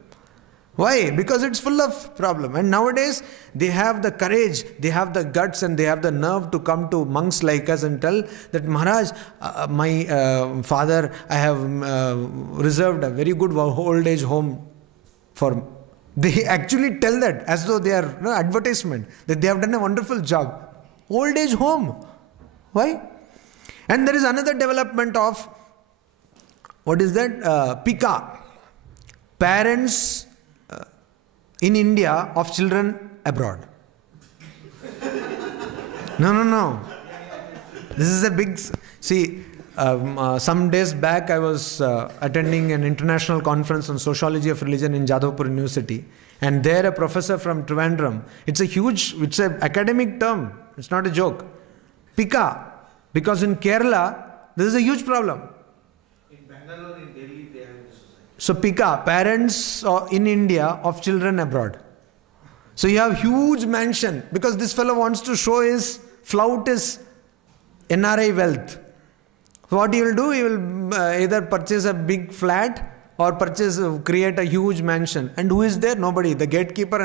Why? Because it's full of problem. And nowadays, they have the courage, they have the guts and they have the nerve to come to monks like us and tell that, Maharaj, my father, I have reserved a very good old age home for. They actually tell that as though they are advertisement, that they have done a wonderful job. Old age home. Why? And there is another development of, what is that? Pika. Parents in India of children abroad. No. This is a big... See, some days back I was attending an international conference on sociology of religion in Jadavpur University. And there a professor from Trivandrum, it's an academic term. It's not a joke. Pika. Because in Kerala, this is a huge problem. In Bangalore, in Delhi, they have this society. So Pika, parents in India of children abroad. So you have huge mansion because this fellow wants to show his flout his NRI wealth. What he will do, he will either purchase a big flat or create a huge mansion. And who is there? Nobody. The gatekeeper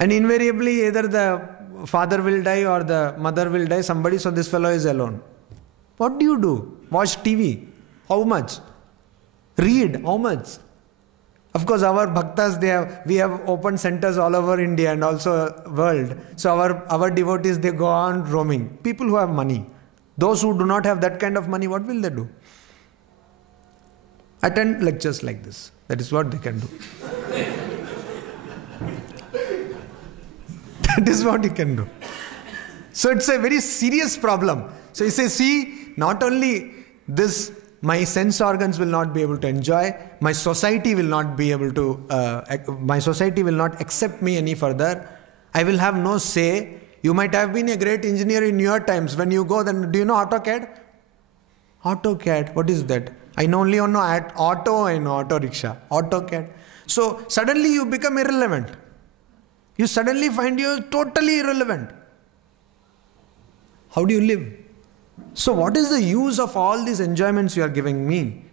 and invariably either the father will die or the mother will die, somebody, so this fellow is alone. What do you do? Watch TV. How much? Read. How much? Of course, our bhaktas, we have opened centers all over India and also world. So our devotees, they go on roaming. People who have money. Those who do not have that kind of money, what will they do? Attend lectures like this. That is what they can do. That is what you can do. So it's a very serious problem. So he says, see, not only this, my sense organs will not be able to enjoy, my society will not be able to, my society will not accept me any further. I will have no say. You might have been a great engineer in your times. When you go, then do you know AutoCAD? AutoCAD, what is that? I only know auto and auto rickshaw. AutoCAD. So suddenly you become irrelevant. You suddenly find you totally irrelevant. How do you live? So what is the use of all these enjoyments you are giving me?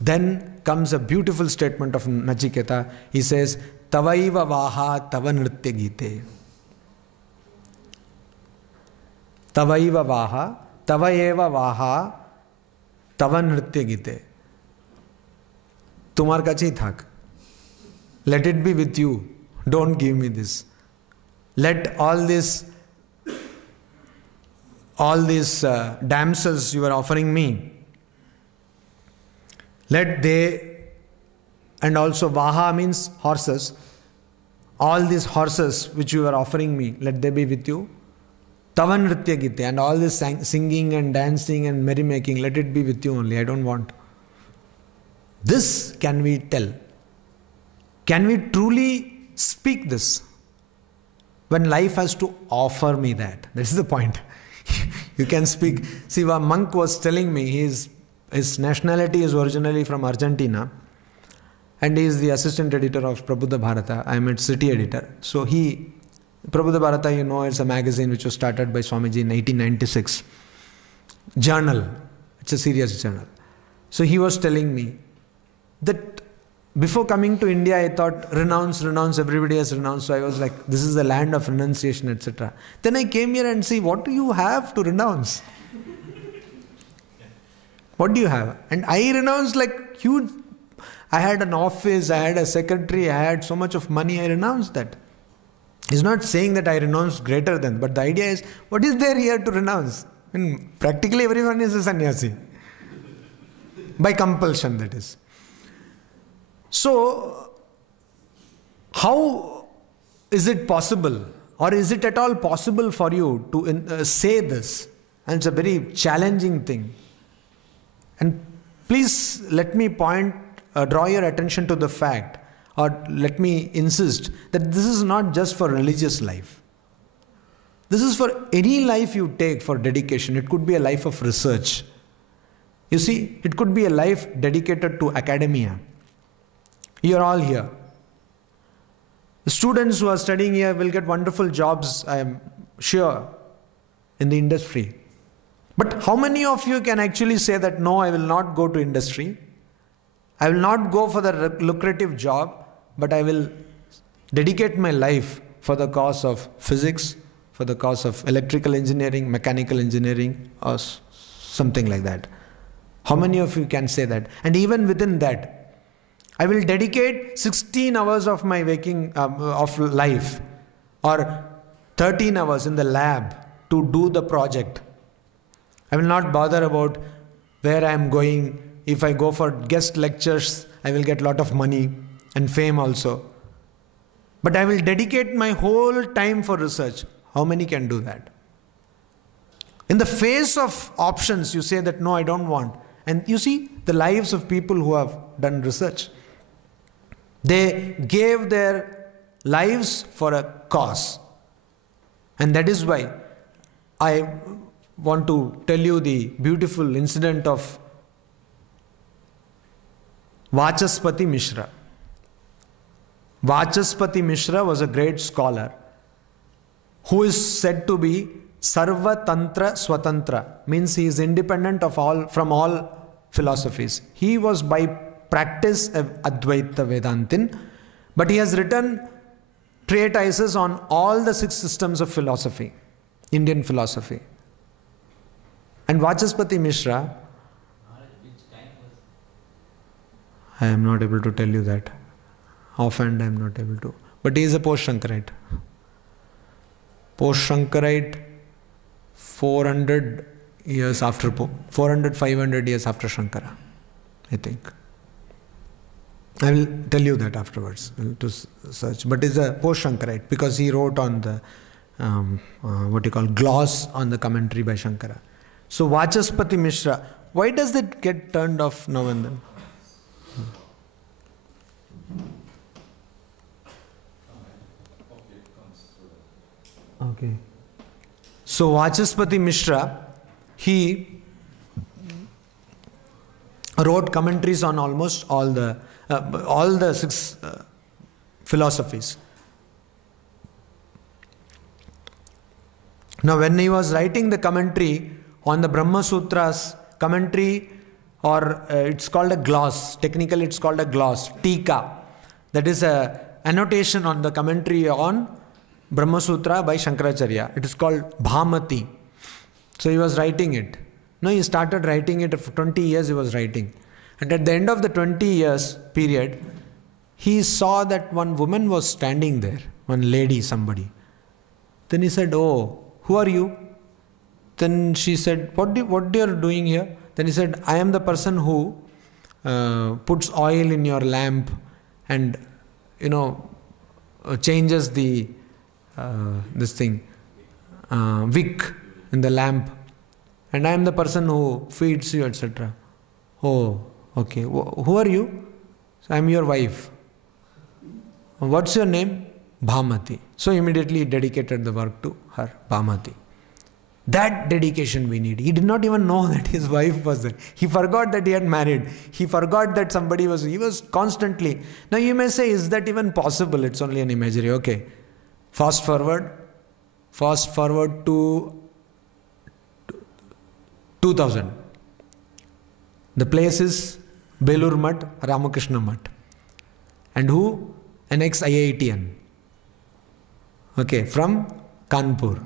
Then comes a beautiful statement of Nachiketa. He says, Tavaiva vaha tava nritya gite. Tavaiva vaha, tavaeva vaha, tava nritya gite. Tumhar kache thak. Let it be with you. Don't give me this. Let all these damsels you are offering me, let they, and also vaha means horses, all these horses which you are offering me, let they be with you. Tavan nritya gite, and all this singing and dancing and merrymaking, let it be with you only. I don't want. This can we tell? Can we truly speak this? When life has to offer me that. This is the point. You can speak. See, a monk was telling me, his nationality is originally from Argentina, and he is the assistant editor of Prabuddha Bharata. I am its city editor. So Prabuddha Bharata, you know, is a magazine which was started by Swamiji in 1896. Journal. It's a serious journal. So he was telling me that before coming to India, I thought, renounce, everybody has renounced. So I was like, this is the land of renunciation, etc. Then I came here and see, what do you have to renounce? What do you have? And I renounced like huge. I had an office, I had a secretary, I had so much of money, I renounced that. He's not saying that I renounced greater than, but the idea is, what is there here to renounce? I mean, practically everyone is a sannyasi. By compulsion, that is. So, how is it possible, or is it at all possible for you to say this? And it's a very challenging thing. And please let me draw your attention to the fact, or let me insist, that this is not just for religious life. This is for any life you take for dedication. It could be a life of research. You see, it could be a life dedicated to academia. You are all here. The students who are studying here will get wonderful jobs, I am sure, in the industry. But how many of you can actually say that, no, I will not go to industry. I will not go for the lucrative job, but I will dedicate my life for the cause of physics, for the cause of electrical engineering, mechanical engineering, or something like that. How many of you can say that? And even within that, I will dedicate 16 hours of my of life, or 13 hours in the lab to do the project. I will not bother about where I am going. If I go for guest lectures, I will get a lot of money and fame also. But I will dedicate my whole time for research. How many can do that? In the face of options, you say that, no, I don't want. And you see the lives of people who have done research. They gave their lives for a cause. And that is why I want to tell you the beautiful incident of Vachaspati Mishra. Vachaspati Mishra was a great scholar who is said to be Sarva Tantra Swatantra, means he is independent from all philosophies. He was by practice of Advaita Vedantin, but he has written treatises on all the 6 systems of philosophy, Indian philosophy. And Vachaspati Mishra, I am not able to tell you that. Offhand I am not able to. But he is a post-Shankarite. Post-Shankarite 400 years after, 400, 500 years after Shankara, I think. I will tell you that afterwards to search. But is a post-Shankarite because he wrote on the gloss on the commentary by Shankara. So Vachaspati Mishra, why does it get turned off now and then? Okay. So Vachaspati Mishra, he wrote commentaries on almost all the 6 philosophies. Now when he was writing the commentary on the Brahma Sutras, commentary, or it's called a gloss, technically it's called a gloss, Tika, that is a annotation on the commentary on Brahma Sutra by Shankaracharya. It is called Bhamati. So he was writing it. No, he started writing it for 20 years he was writing. And at the end of the 20 years period, he saw that one woman was standing there, one lady, somebody. Then he said, "Oh, who are you?" Then she said, what are you doing here? Then he said, "I am the person who puts oil in your lamp and, changes the wick in the lamp. And I am the person who feeds you, etc." "Oh, okay. Who are you?" "I am your wife." "What's your name?" "Bhamati." So immediately he dedicated the work to her, Bhamati. That dedication we need. He did not even know that his wife was there. He forgot that he had married. He forgot that he was constantly. Now you may say, is that even possible? It's only an imagery. Okay. Fast forward to 2000. The place is Belur Mutt, Ramakrishna Mutt. And who? An ex-IITian. Okay, from Kanpur.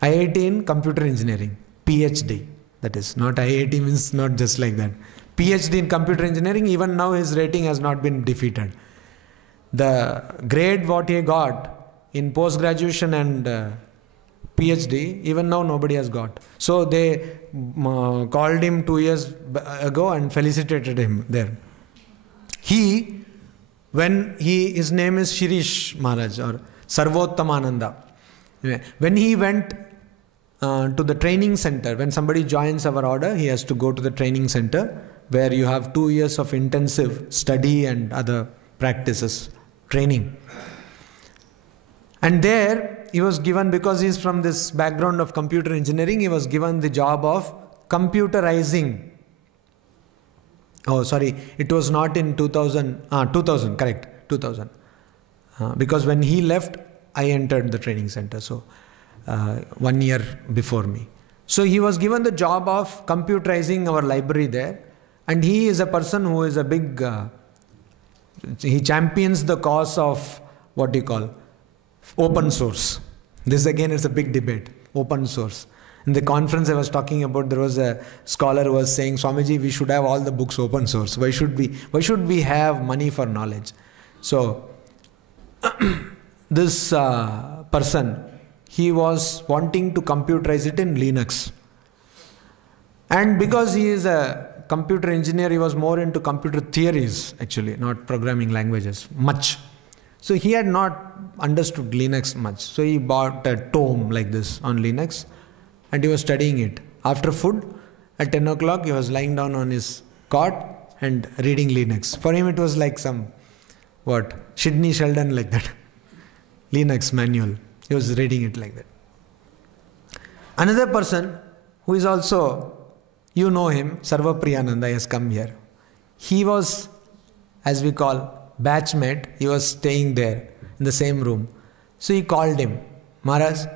IIT in computer engineering, PhD. That is, not IIT means not just like that. PhD in computer engineering, even now his rating has not been defeated. The grade what he got in post-graduation and PhD, even now nobody has got. So they called him 2 years ago and felicitated him there. His name is Shirish Maharaj or Sarvottamananda. When he went to the training center, when somebody joins our order, he has to go to the training center where you have 2 years of intensive study and other practices, training. And there he was given, because he is from this background of computer engineering, he was given the job of computerizing. Oh, sorry, it was not in 2000, correct, 2000. Because when he left, I entered the training center, so 1 year before me. So he was given the job of computerizing our library there, and he is a person who is a big, he champions the cause of open source. This again is a big debate, open source. In the conference I was talking about, there was a scholar who was saying, "Swamiji, we should have all the books open source. Why should we have money for knowledge?" So this person, he was wanting to computerize it in Linux. And because he is a computer engineer, he was more into computer theories actually, not programming languages much. So he had not understood Linux much. So he bought a tome like this on Linux and he was studying it. After food, at 10 o'clock, he was lying down on his cot and reading Linux. For him it was like some, Sidney Sheldon like that. Linux manual. He was reading it like that. Another person who is also, you know him, Sarva Priyananda, has come here. He was, as we call, batchmate. He was staying there in the same room. So he called him, "Maharaj,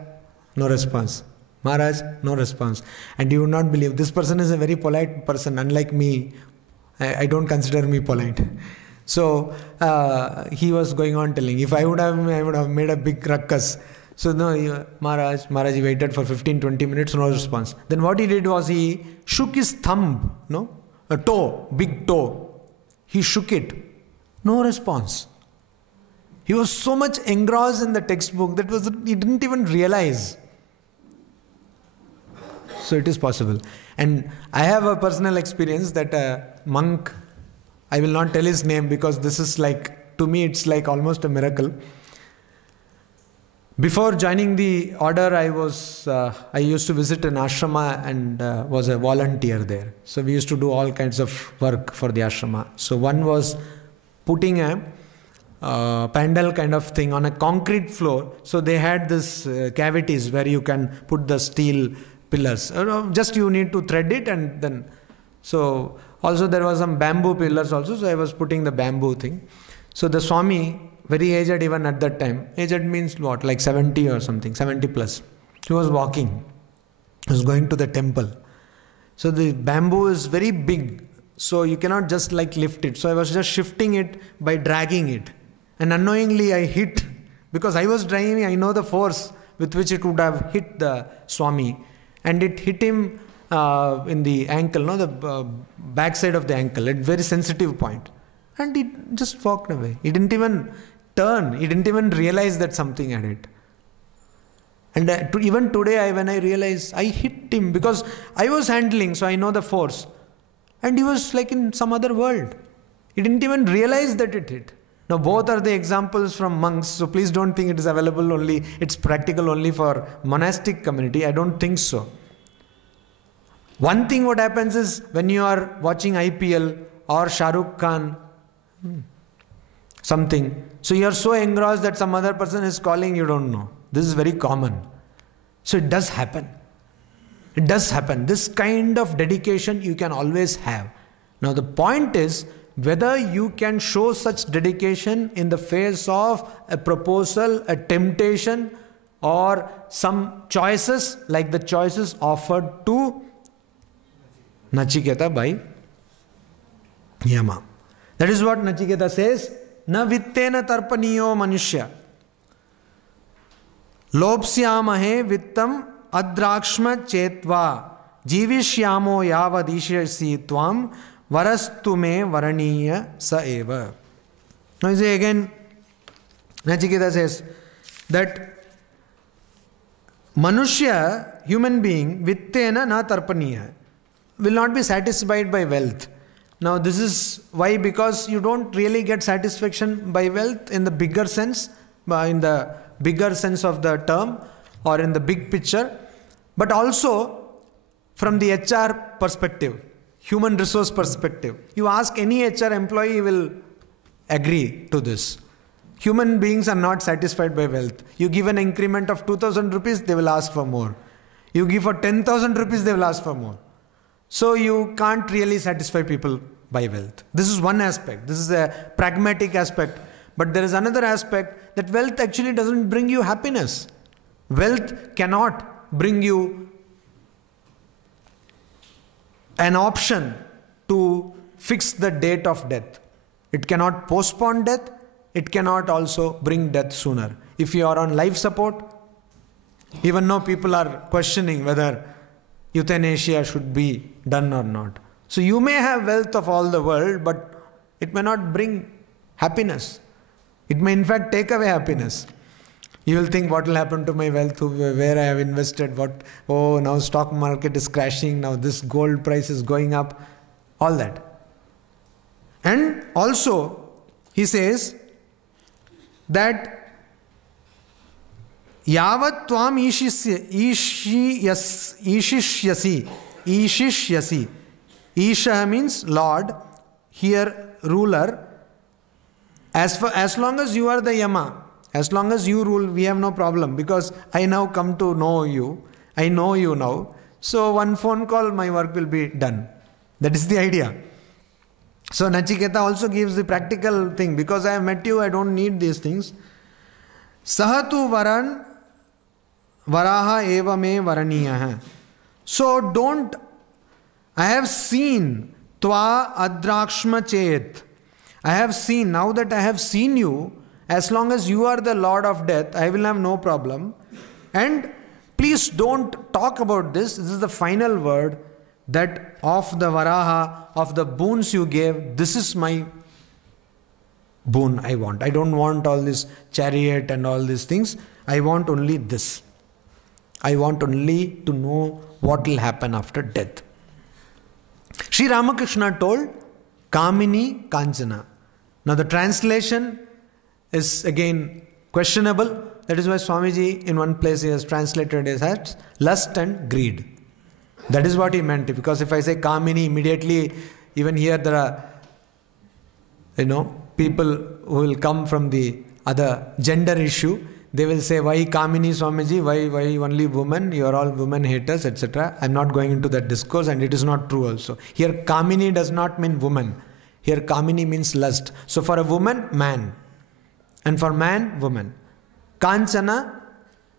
No response. Maharaj, no response. And you would not believe, this person is a very polite person, unlike me. I don't consider me polite. So he was going on telling, if I would have made a big ruckus. So no, Maharaj waited for 15-20 minutes, no response. Then what he did was he shook his thumb, a toe, big toe. He shook it. No response. He was so much engrossed in the textbook that he didn't even realize. So it is possible. And I have a personal experience that a monk, I will not tell his name because this is like, to me it's like almost a miracle. Before joining the order, I used to visit an ashrama and was a volunteer there. So we used to do all kinds of work for the ashrama. So one was putting a pandal kind of thing on a concrete floor. So they had this cavities where you can put the steel pillars. Just you need to thread it and then. So also there was some bamboo pillars also. So I was putting the bamboo thing. So the Swami, very aged even at that time. Aged means what? Like 70 or something, 70 plus. He was walking. He was going to the temple. So the bamboo is very big. So you cannot just like lift it. So I was just shifting it by dragging it. And unknowingly I hit, because I was driving, I know the force with which it would have hit the Swami. And it hit him in the ankle, the back side of the ankle, at very sensitive point. And he just walked away. He didn't even turn. He didn't even realize that something had hit. And even today, when I realize, I hit him because I was handling, so I know the force. And he was like in some other world. He didn't even realize that it hit. Now both are the examples from monks, so please don't think it is available only, it's practical only for monastic community. I don't think so. One thing what happens is when you are watching IPL or Shah Rukh Khan, something, so you are so engrossed that some other person is calling, you don't know. This is very common. So it does happen. It does happen. This kind of dedication you can always have. Now the point is, whether you can show such dedication in the face of a proposal, a temptation, or some choices like the choices offered to Nachiketa by Yama. That is what Nachiketa says, Na vittena tarpaniyo manushya lopsyamahe vittam adrakshma chetva jivishyamo yavadishasi tvam Varastume varaniya sa eva. Now you say again, Nachiketa says that Manushya, human being, vittena na tarpaniya, will not be satisfied by wealth. Now this is why, because you don't really get satisfaction by wealth in the bigger sense, in the bigger sense of the term or in the big picture, but also from the HR perspective. Human resource perspective. You ask any HR employee, he will agree to this. Human beings are not satisfied by wealth. You give an increment of 2,000 rupees, they will ask for more. You give for 10,000 rupees, they will ask for more. So you can't really satisfy people by wealth. This is one aspect. This is a pragmatic aspect. But there is another aspect, that wealth actually doesn't bring you happiness. Wealth cannot bring you an option to fix the date of death. It cannot postpone death. It cannot also bring death sooner. If you are on life support, even now people are questioning whether euthanasia should be done or not. So you may have wealth of all the world, but it may not bring happiness. It may in fact take away happiness. You will think, what will happen to my wealth, where I have invested, now stock market is crashing, now this gold price is going up, all that. And also, he says that yavat tvam ishishyasi. Isha means Lord, here ruler. As long as you are the Yama, as long as you rule, we have no problem, because I now come to know you. I know you now. So one phone call, my work will be done. That is the idea. So Nachiketa also gives the practical thing. Because I have met you, I don't need these things. Sahatu varan Varaha eva me varaniyaha. So don't, I have seen tva adrakshma chet. I have seen, now that I have seen you, as long as you are the Lord of Death, I will have no problem. And please don't talk about this. This is the final word, that of the Varaha, of the boons you gave, this is my boon I want. I don't want all this chariot and all these things. I want only this. I want only to know what will happen after death. Sri Ramakrishna told Kamini Kanchana. Now the translation is again questionable. That is why Swamiji in one place he has translated it as lust and greed. That is what he meant. Because if I say Kamini, immediately even here there are, people who will come from the other gender issue. They will say, why Kamini Swamiji, why only women, you are all women haters, etc. I am not going into that discourse, and it is not true also. Here Kamini does not mean woman. Here Kamini means lust. So for a woman, man. And for man, woman. Kanchana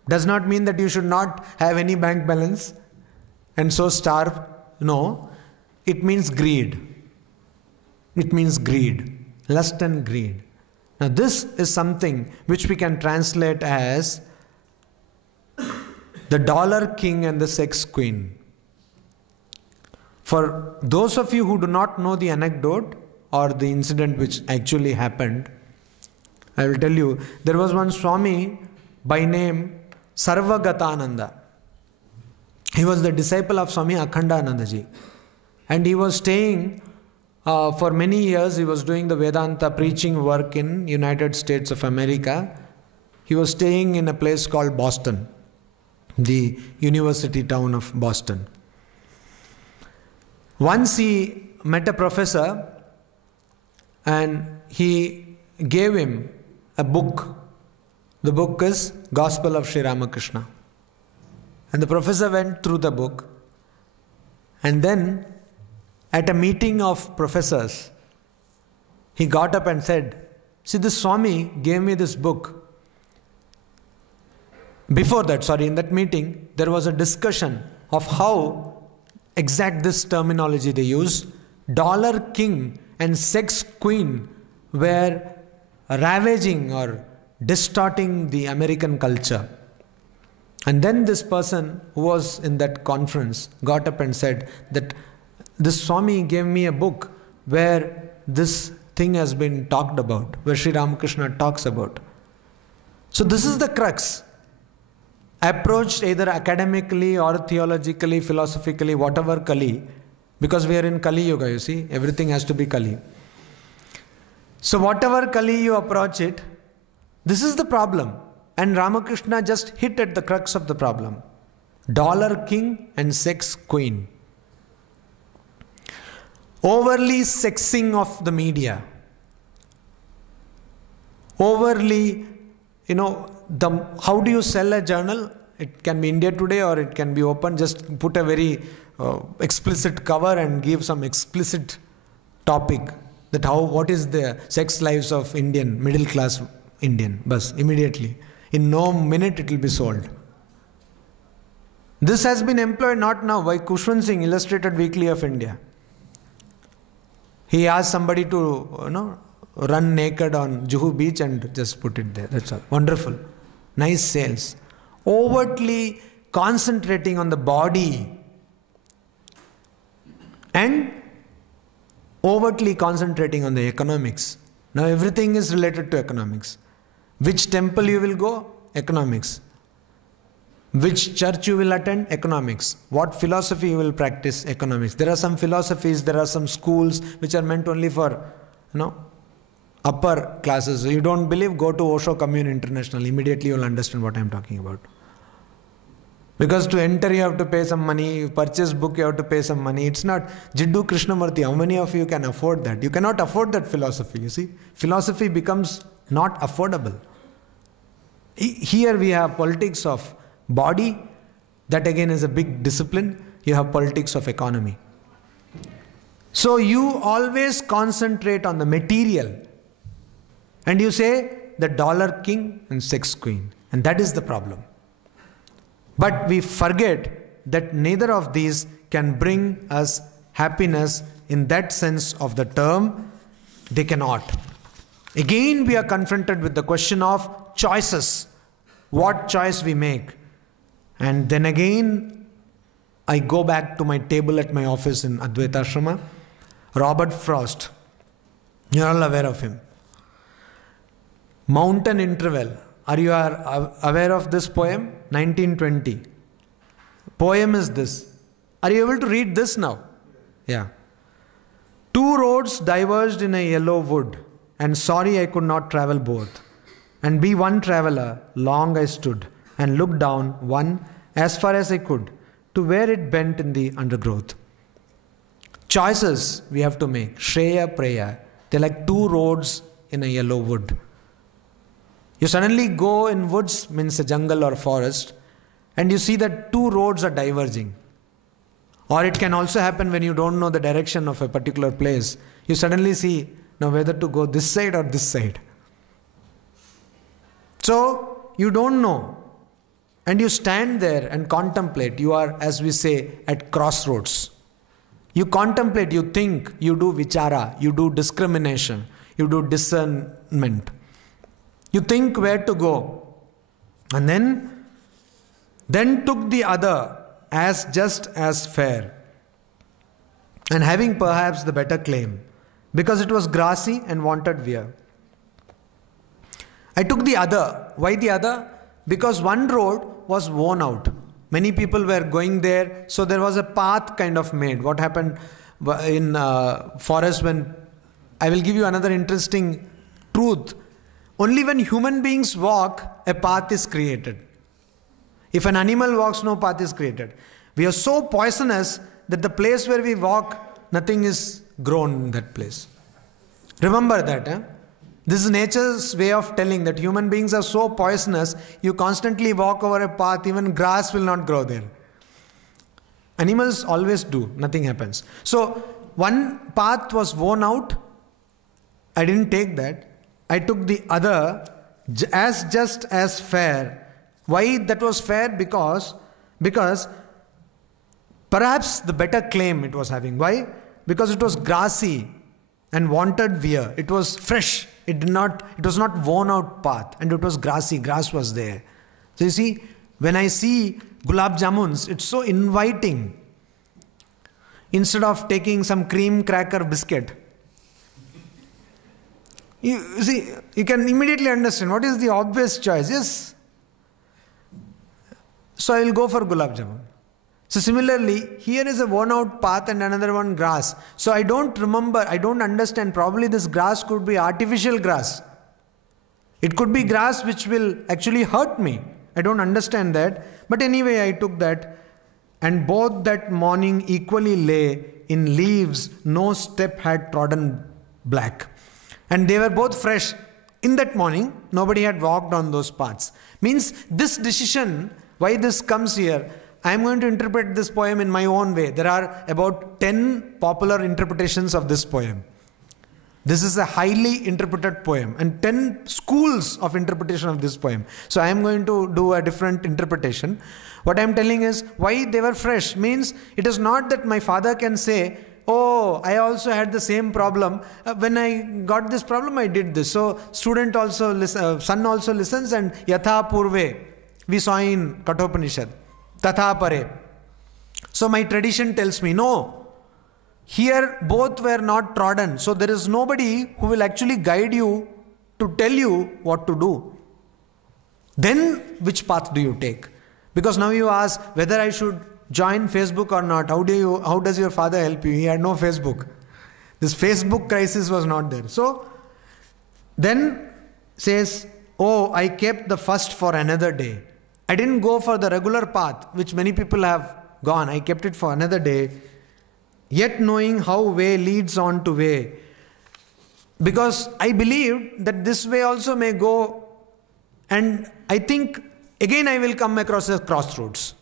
does not mean that you should not have any bank balance and so starve. No. It means greed. It means greed. Lust and greed. Now this is something which we can translate as the dollar king and the sex queen. For those of you who do not know the anecdote or the incident which actually happened, I will tell you, there was one Swami by name Sarvagatananda. He was the disciple of Swami Akhandanandaji. And he was staying for many years, he was doing the Vedanta preaching work in United States of America. He was staying in a place called Boston, the university town of Boston. Once he met a professor and he gave him a book. The book is Gospel of Sri Ramakrishna. And the professor went through the book, and then at a meeting of professors, he got up and said, see, this Swami gave me this book. Before that, in that meeting, there was a discussion of how exact this terminology they use. Dollar king and sex queen were ravaging or distorting the American culture. And then this person who was in that conference got up and said that this Swami gave me a book where this thing has been talked about, where Sri Ramakrishna talks about. So this is the crux. Approached either academically or theologically, philosophically, whatever Kali, because we are in Kali Yuga, you see, everything has to be Kali. So whatever Kali you approach it, this is the problem. And Ramakrishna just hit at the crux of the problem. Dollar king and sex queen. Overly sexing of the media. Overly, how do you sell a journal? It can be India Today or it can be open. Just put a very explicit cover and give some explicit topic. That what is the sex lives of Indian, middle class Indian. Bas, immediately. In no minute it will be sold. This has been employed not now by Kushwant Singh, Illustrated Weekly of India. He asked somebody to run naked on Juhu beach and just put it there. That's all. Wonderful. Nice sales. Overtly concentrating on the body and overtly concentrating on the economics. Now everything is related to economics. Which temple you will go? Economics. Which church you will attend? Economics. What philosophy you will practice? Economics. There are some philosophies, there are some schools which are meant only for, upper classes. You don't believe? Go to Osho Commune International. Immediately you will understand what I am talking about. Because to enter you have to pay some money, you purchase book you have to pay some money. It's not Jiddu Krishnamurti. How many of you can afford that? You cannot afford that philosophy, you see. Philosophy becomes not affordable. Here we have politics of body. That again is a big discipline. You have politics of economy. So you always concentrate on the material. And you say the dollar king and sex queen. And that is the problem. But we forget that neither of these can bring us happiness in that sense of the term. They cannot. Again, we are confronted with the question of choices. What choice we make. And then again, I go back to my table at my office in Advaita Ashrama. Robert Frost. You are all aware of him. Mountain Interval. Are you aware of this poem? 1920. Poem is this. Are you able to read this now? Yeah. Two roads diverged in a yellow wood, and sorry I could not travel both. And be one traveller, long I stood, and looked down one as far as I could, to where it bent in the undergrowth. Choices we have to make. Shreya, Preya. They're like two roads in a yellow wood. You suddenly go in woods, means a jungle or forest, and you see that two roads are diverging. Or it can also happen when you don't know the direction of a particular place. You suddenly see now whether to go this side or this side. So you don't know. And you stand there and contemplate. You are, as we say, at crossroads. You contemplate, you think, you do vichara, you do discrimination, you do discernment. You think where to go. And then took the other as just as fair, and having perhaps the better claim, because it was grassy and wanted wear. I took the other. Why the other? Because one road was worn out. Many people were going there, so there was a path kind of made. What happened in forest when... I will give you another interesting truth. Only when human beings walk, a path is created. If an animal walks, no path is created. We are so poisonous that the place where we walk, nothing is grown in that place. Remember that. This is nature's way of telling that human beings are so poisonous, you constantly walk over a path, even grass will not grow there. Animals always do, nothing happens. So, one path was worn out. I didn't take that. I took the other as just as fair. Why that was fair? Because perhaps the better claim it was having. Why? Because it was grassy and wanted wear. It was fresh. It was not worn out path, and it was grassy. Grass was there. So you see, when I see gulab jamuns, it's so inviting. Instead of taking some cream cracker biscuit, you see, you can immediately understand what is the obvious choice. Yes. So I will go for gulab jamun. So similarly, here is a worn out path and another one grass. So I don't understand. Probably this grass could be artificial grass. It could be grass which will actually hurt me. I don't understand that. But anyway, I took that. And both that morning equally lay in leaves, no step had trodden black. And they were both fresh. In that morning, nobody had walked on those paths. Means this decision, why this comes here, I am going to interpret this poem in my own way. There are about 10 popular interpretations of this poem. This is a highly interpreted poem and 10 schools of interpretation of this poem. So I am going to do a different interpretation. What I am telling is why they were fresh means it is not that my father can say, oh, I also had the same problem. When I got this problem, I did this. So son also listens and yatha purve, we saw in Katha Upanishad. Tatha pare. So my tradition tells me, no, here both were not trodden. So there is nobody who will actually guide you to tell you what to do. Then which path do you take? Because now you ask whether I should join Facebook or not. How does your father help you? He had no Facebook. This Facebook crisis was not there. So then says, oh, I kept the first for another day. I didn't go for the regular path, which many people have gone. I kept it for another day. Yet knowing how way leads on to way. Because I believed that this way also may go. And I think again I will come across a crossroads.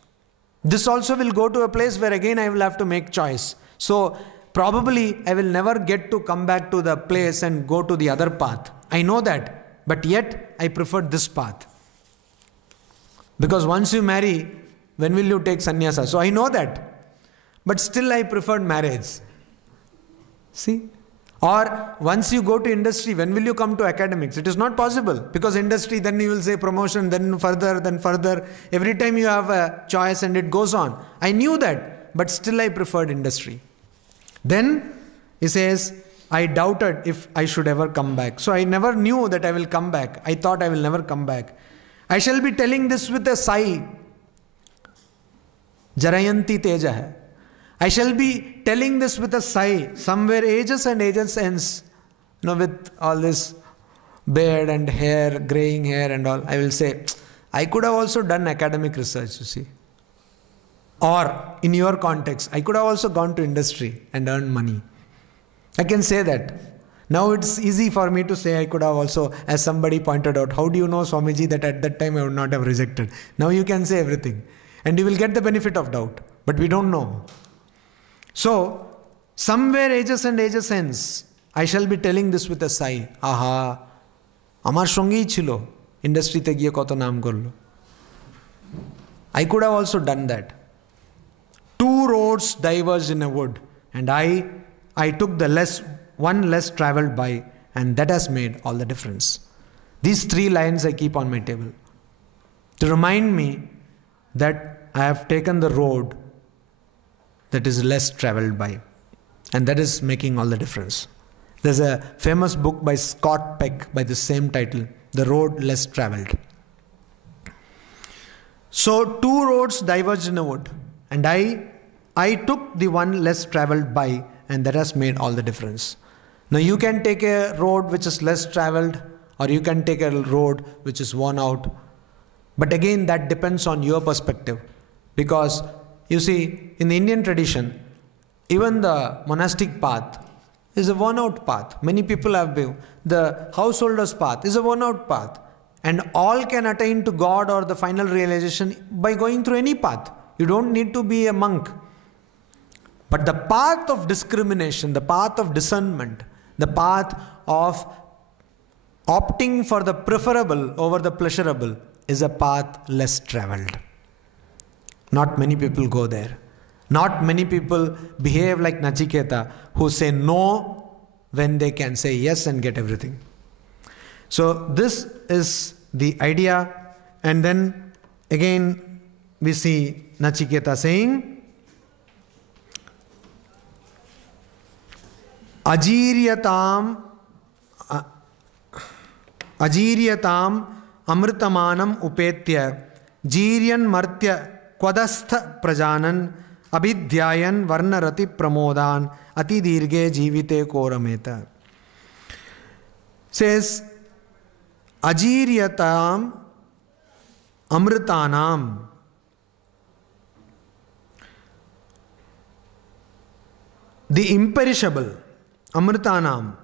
This also will go to a place where again I will have to make choice. So probably I will never get to come back to the place and go to the other path. I know that. But yet I prefer this path. Because once you marry, When will you take sannyasa? So I know that. But still I preferred marriage. See? Or once you go to industry, when will you come to academics? It is not possible. Because industry, then you will say promotion, then further, then further. Every time you have a choice and it goes on. I knew that, but still I preferred industry. Then he says, I doubted if I should ever come back. So I never knew that I will come back. I thought I will never come back. I shall be telling this with a sigh. Jarayanti teja hai. I shall be telling this with a sigh. Somewhere ages and ages hence, with all this beard and hair, graying hair and all, I will say, I could have also done academic research, you see. Or in your context, I could have also gone to industry and earned money. I can say that. Now it's easy for me to say I could have also, as somebody pointed out, how do you know, Swamiji, that at that time I would not have rejected? Now you can say everything. And you will get the benefit of doubt. But we don't know. So, somewhere ages and ages hence, I shall be telling this with a sigh. Aha, amar shongi chilo, industry te giye koto naam korlo. I could have also done that. Two roads diverged in a wood, and I took the one less traveled by, and that has made all the difference. These 3 lines I keep on my table to remind me that I have taken the road that is less traveled by, and that is making all the difference. There's a famous book by Scott Peck by the same title, The Road Less Traveled. So 2 roads diverged in a wood, and I took the one less traveled by, and that has made all the difference. Now you can take a road which is less traveled, or you can take a road which is worn out. But again, that depends on your perspective. Because you see, in the Indian tradition, even the monastic path is a worn out path. Many people have been. The householder's path is a worn out path. And all can attain to God or the final realization by going through any path. You don't need to be a monk. But the path of discrimination, the path of discernment, the path of opting for the preferable over the pleasurable is a path less traveled. Not many people go there. Not many people behave like Nachiketa, who say no when they can say yes and get everything. So this is the idea. And then again we see Nachiketa saying, Ajiryatam amritamanam upetya jiryan martya kwadastha prajanan abhidhyayan varnarati pramodan ati dirge jivite korameta. Says Ajiryatam amritanam. The imperishable, amritanam,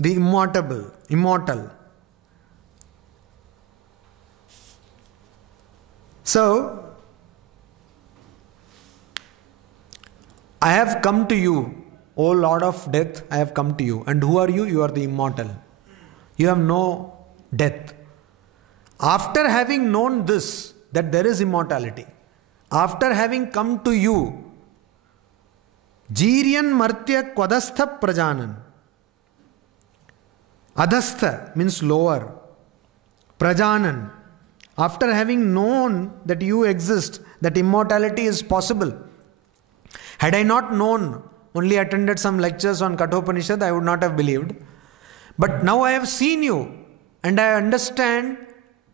the immortal. So, I have come to you, O Lord of Death, I have come to you. And who are you? You are the immortal. You have no death. After having known this, that there is immortality, after having come to you, Jiryan martya kwadastha prajanan. Adastha means lower. Prajanan. After having known that you exist, that immortality is possible. Had I not known, only attended some lectures on Katha Upanishad, I would not have believed. But now I have seen you, and I understand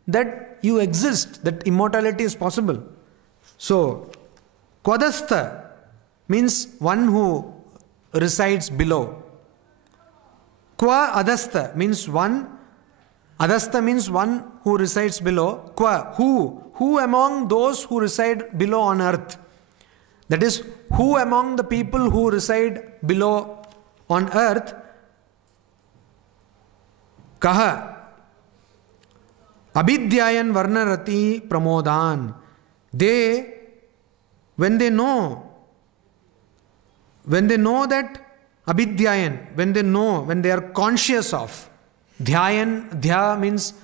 that you exist, that immortality is possible. So, kwadastha means one who resides below. Kwa adastha means one. Adastha means one who resides below. Kwa, who among those who reside below on earth. That is, who among the people who reside below on earth. Kaha. Abhidhyayan varnarati pramodan. They, when they know that abhidhyayan, when they are conscious of, dhya means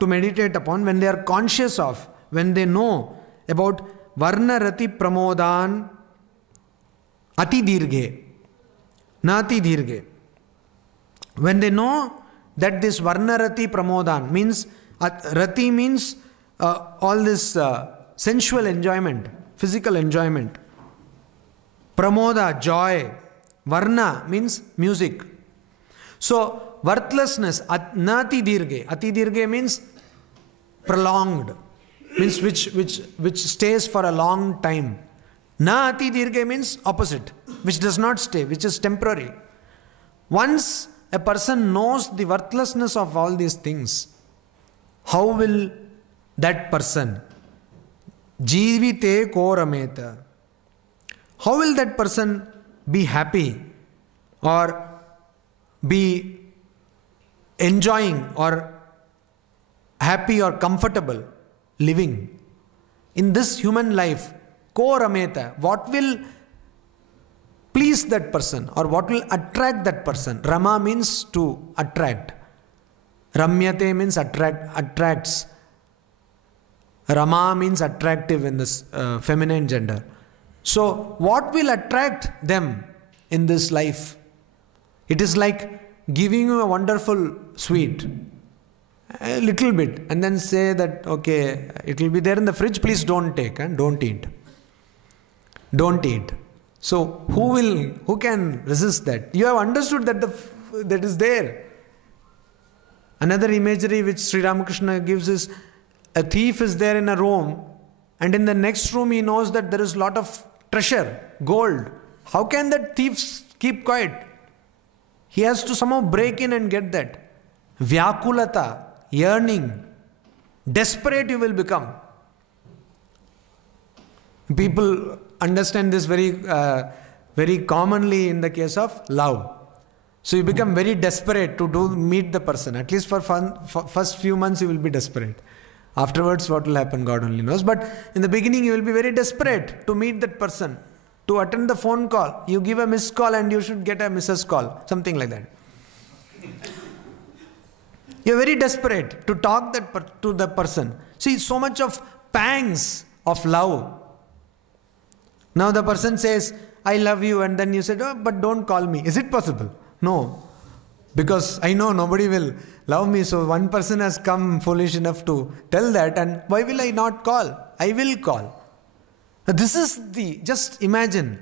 to meditate upon, when they are conscious of, when they know about varna rati pramodan ati dirghe, na ati dirghe. When they know that this varna rati pramodan means, rati means all this sensual enjoyment, physical enjoyment. Pramoda, joy. Varna means music. So, worthlessness, nati dirghe. Ati dirghe means prolonged, means which stays for a long time. Na ati dirghe means opposite, which does not stay, which is temporary. Once a person knows the worthlessness of all these things, how will that person jivite ko rameta? How will that person be happy or be enjoying or happy or comfortable living in this human life? Ko rameta. What will please that person or what will attract that person? Rama means to attract. Ramyate means attracts. Rama means attractive in this feminine gender. So, what will attract them in this life? It is like giving you a wonderful sweet, a little bit, and then say that, okay, it will be there in the fridge, please don't take and don't eat. Don't eat. So, who can resist that? You have understood that that is there. Another imagery which Sri Ramakrishna gives is, a thief is there in a room, and in the next room he knows that there is a lot of treasure, gold. How can that thief keep quiet? He has to somehow break in and get that. Vyakulata, yearning, desperate you will become. People understand this very commonly in the case of love. So you become very desperate to meet the person. At least for first few months you will be desperate. Afterwards what will happen, God only knows. But in the beginning you will be very desperate to meet that person, to attend the phone call. You give a missed call and you should get a Mrs. call, something like that. You are very desperate to talk to the person. See, so much of pangs of love. Now the person says, I love you, and then you said, oh, but don't call me. Is it possible? No. Because I know nobody will love me, so one person has come foolish enough to tell that, and why will I not call? I will call. This is just imagine.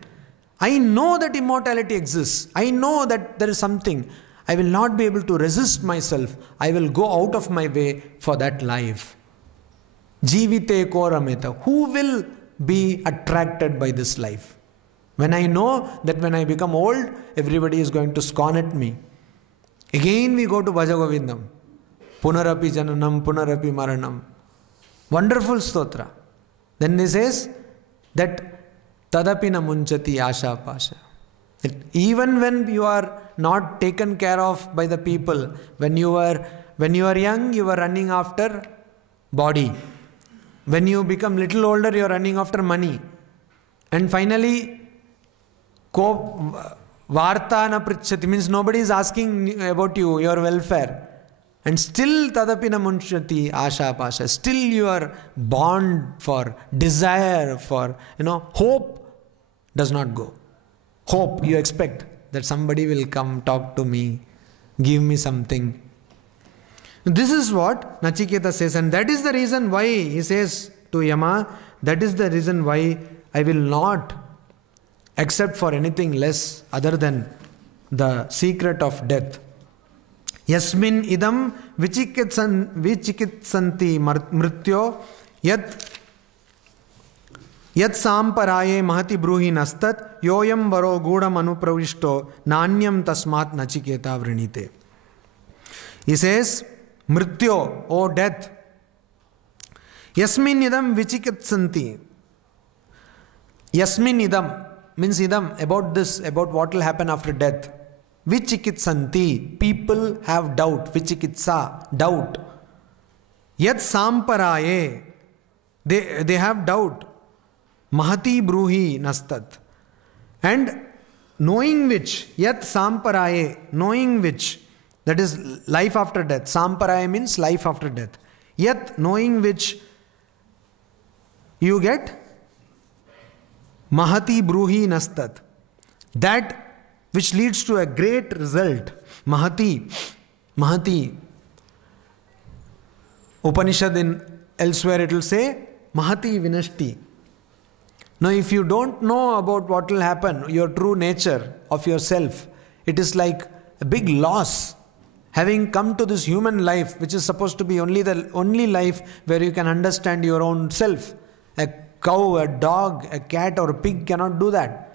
I know that immortality exists. I know that there is something. I will not be able to resist myself. I will go out of my way for that life. Jivite ko rameta. Who will be attracted by this life? When I know that when I become old, everybody is going to scorn at me. Again we go to Bhaja Govindam. Punarapi jananam, punarapi maranam. Wonderful stotra. Then he says that tadapi na munchati asha pasha. That even when you are not taken care of by the people, when you are young, you are running after body. When you become little older, you are running after money. And finally, varta na pritchati means nobody is asking about you, your welfare. And still tadapi na munchati asha pasha. Still you are bond for desire, for hope does not go. Hope, you expect that somebody will come, talk to me, give me something. This is what Nachiketa says, and that is the reason why he says to Yama, that is the reason why I will not accept for anything less other than the secret of death. Yasmin idam vichikitsanti mrityo yat samparaye mahati bruhi nastat yoyam varo gudam anupravishto nanyam tasmat nachiketa vrinite. He says, Mrityo, O death. Yasmin idam vichikitsanti. Yasmin idam means idam, about this, about what will happen after death. Vichikitsanti, people have doubt. Vichikitsa, doubt. Yat samparaye, they have doubt. Mahati bruhi nastat. And knowing which, yat samparaye, knowing which, that is life after death. Samparaya means life after death. Yet knowing which you get Mahati bruhi nastat. That which leads to a great result. Mahati. Upanishad elsewhere it will say, Mahati vinashti. Now if you don't know about what will happen, your true nature of yourself, it is like a big loss. Having come to this human life, which is supposed to be the only life where you can understand your own self. A cow, a dog, a cat or a pig cannot do that.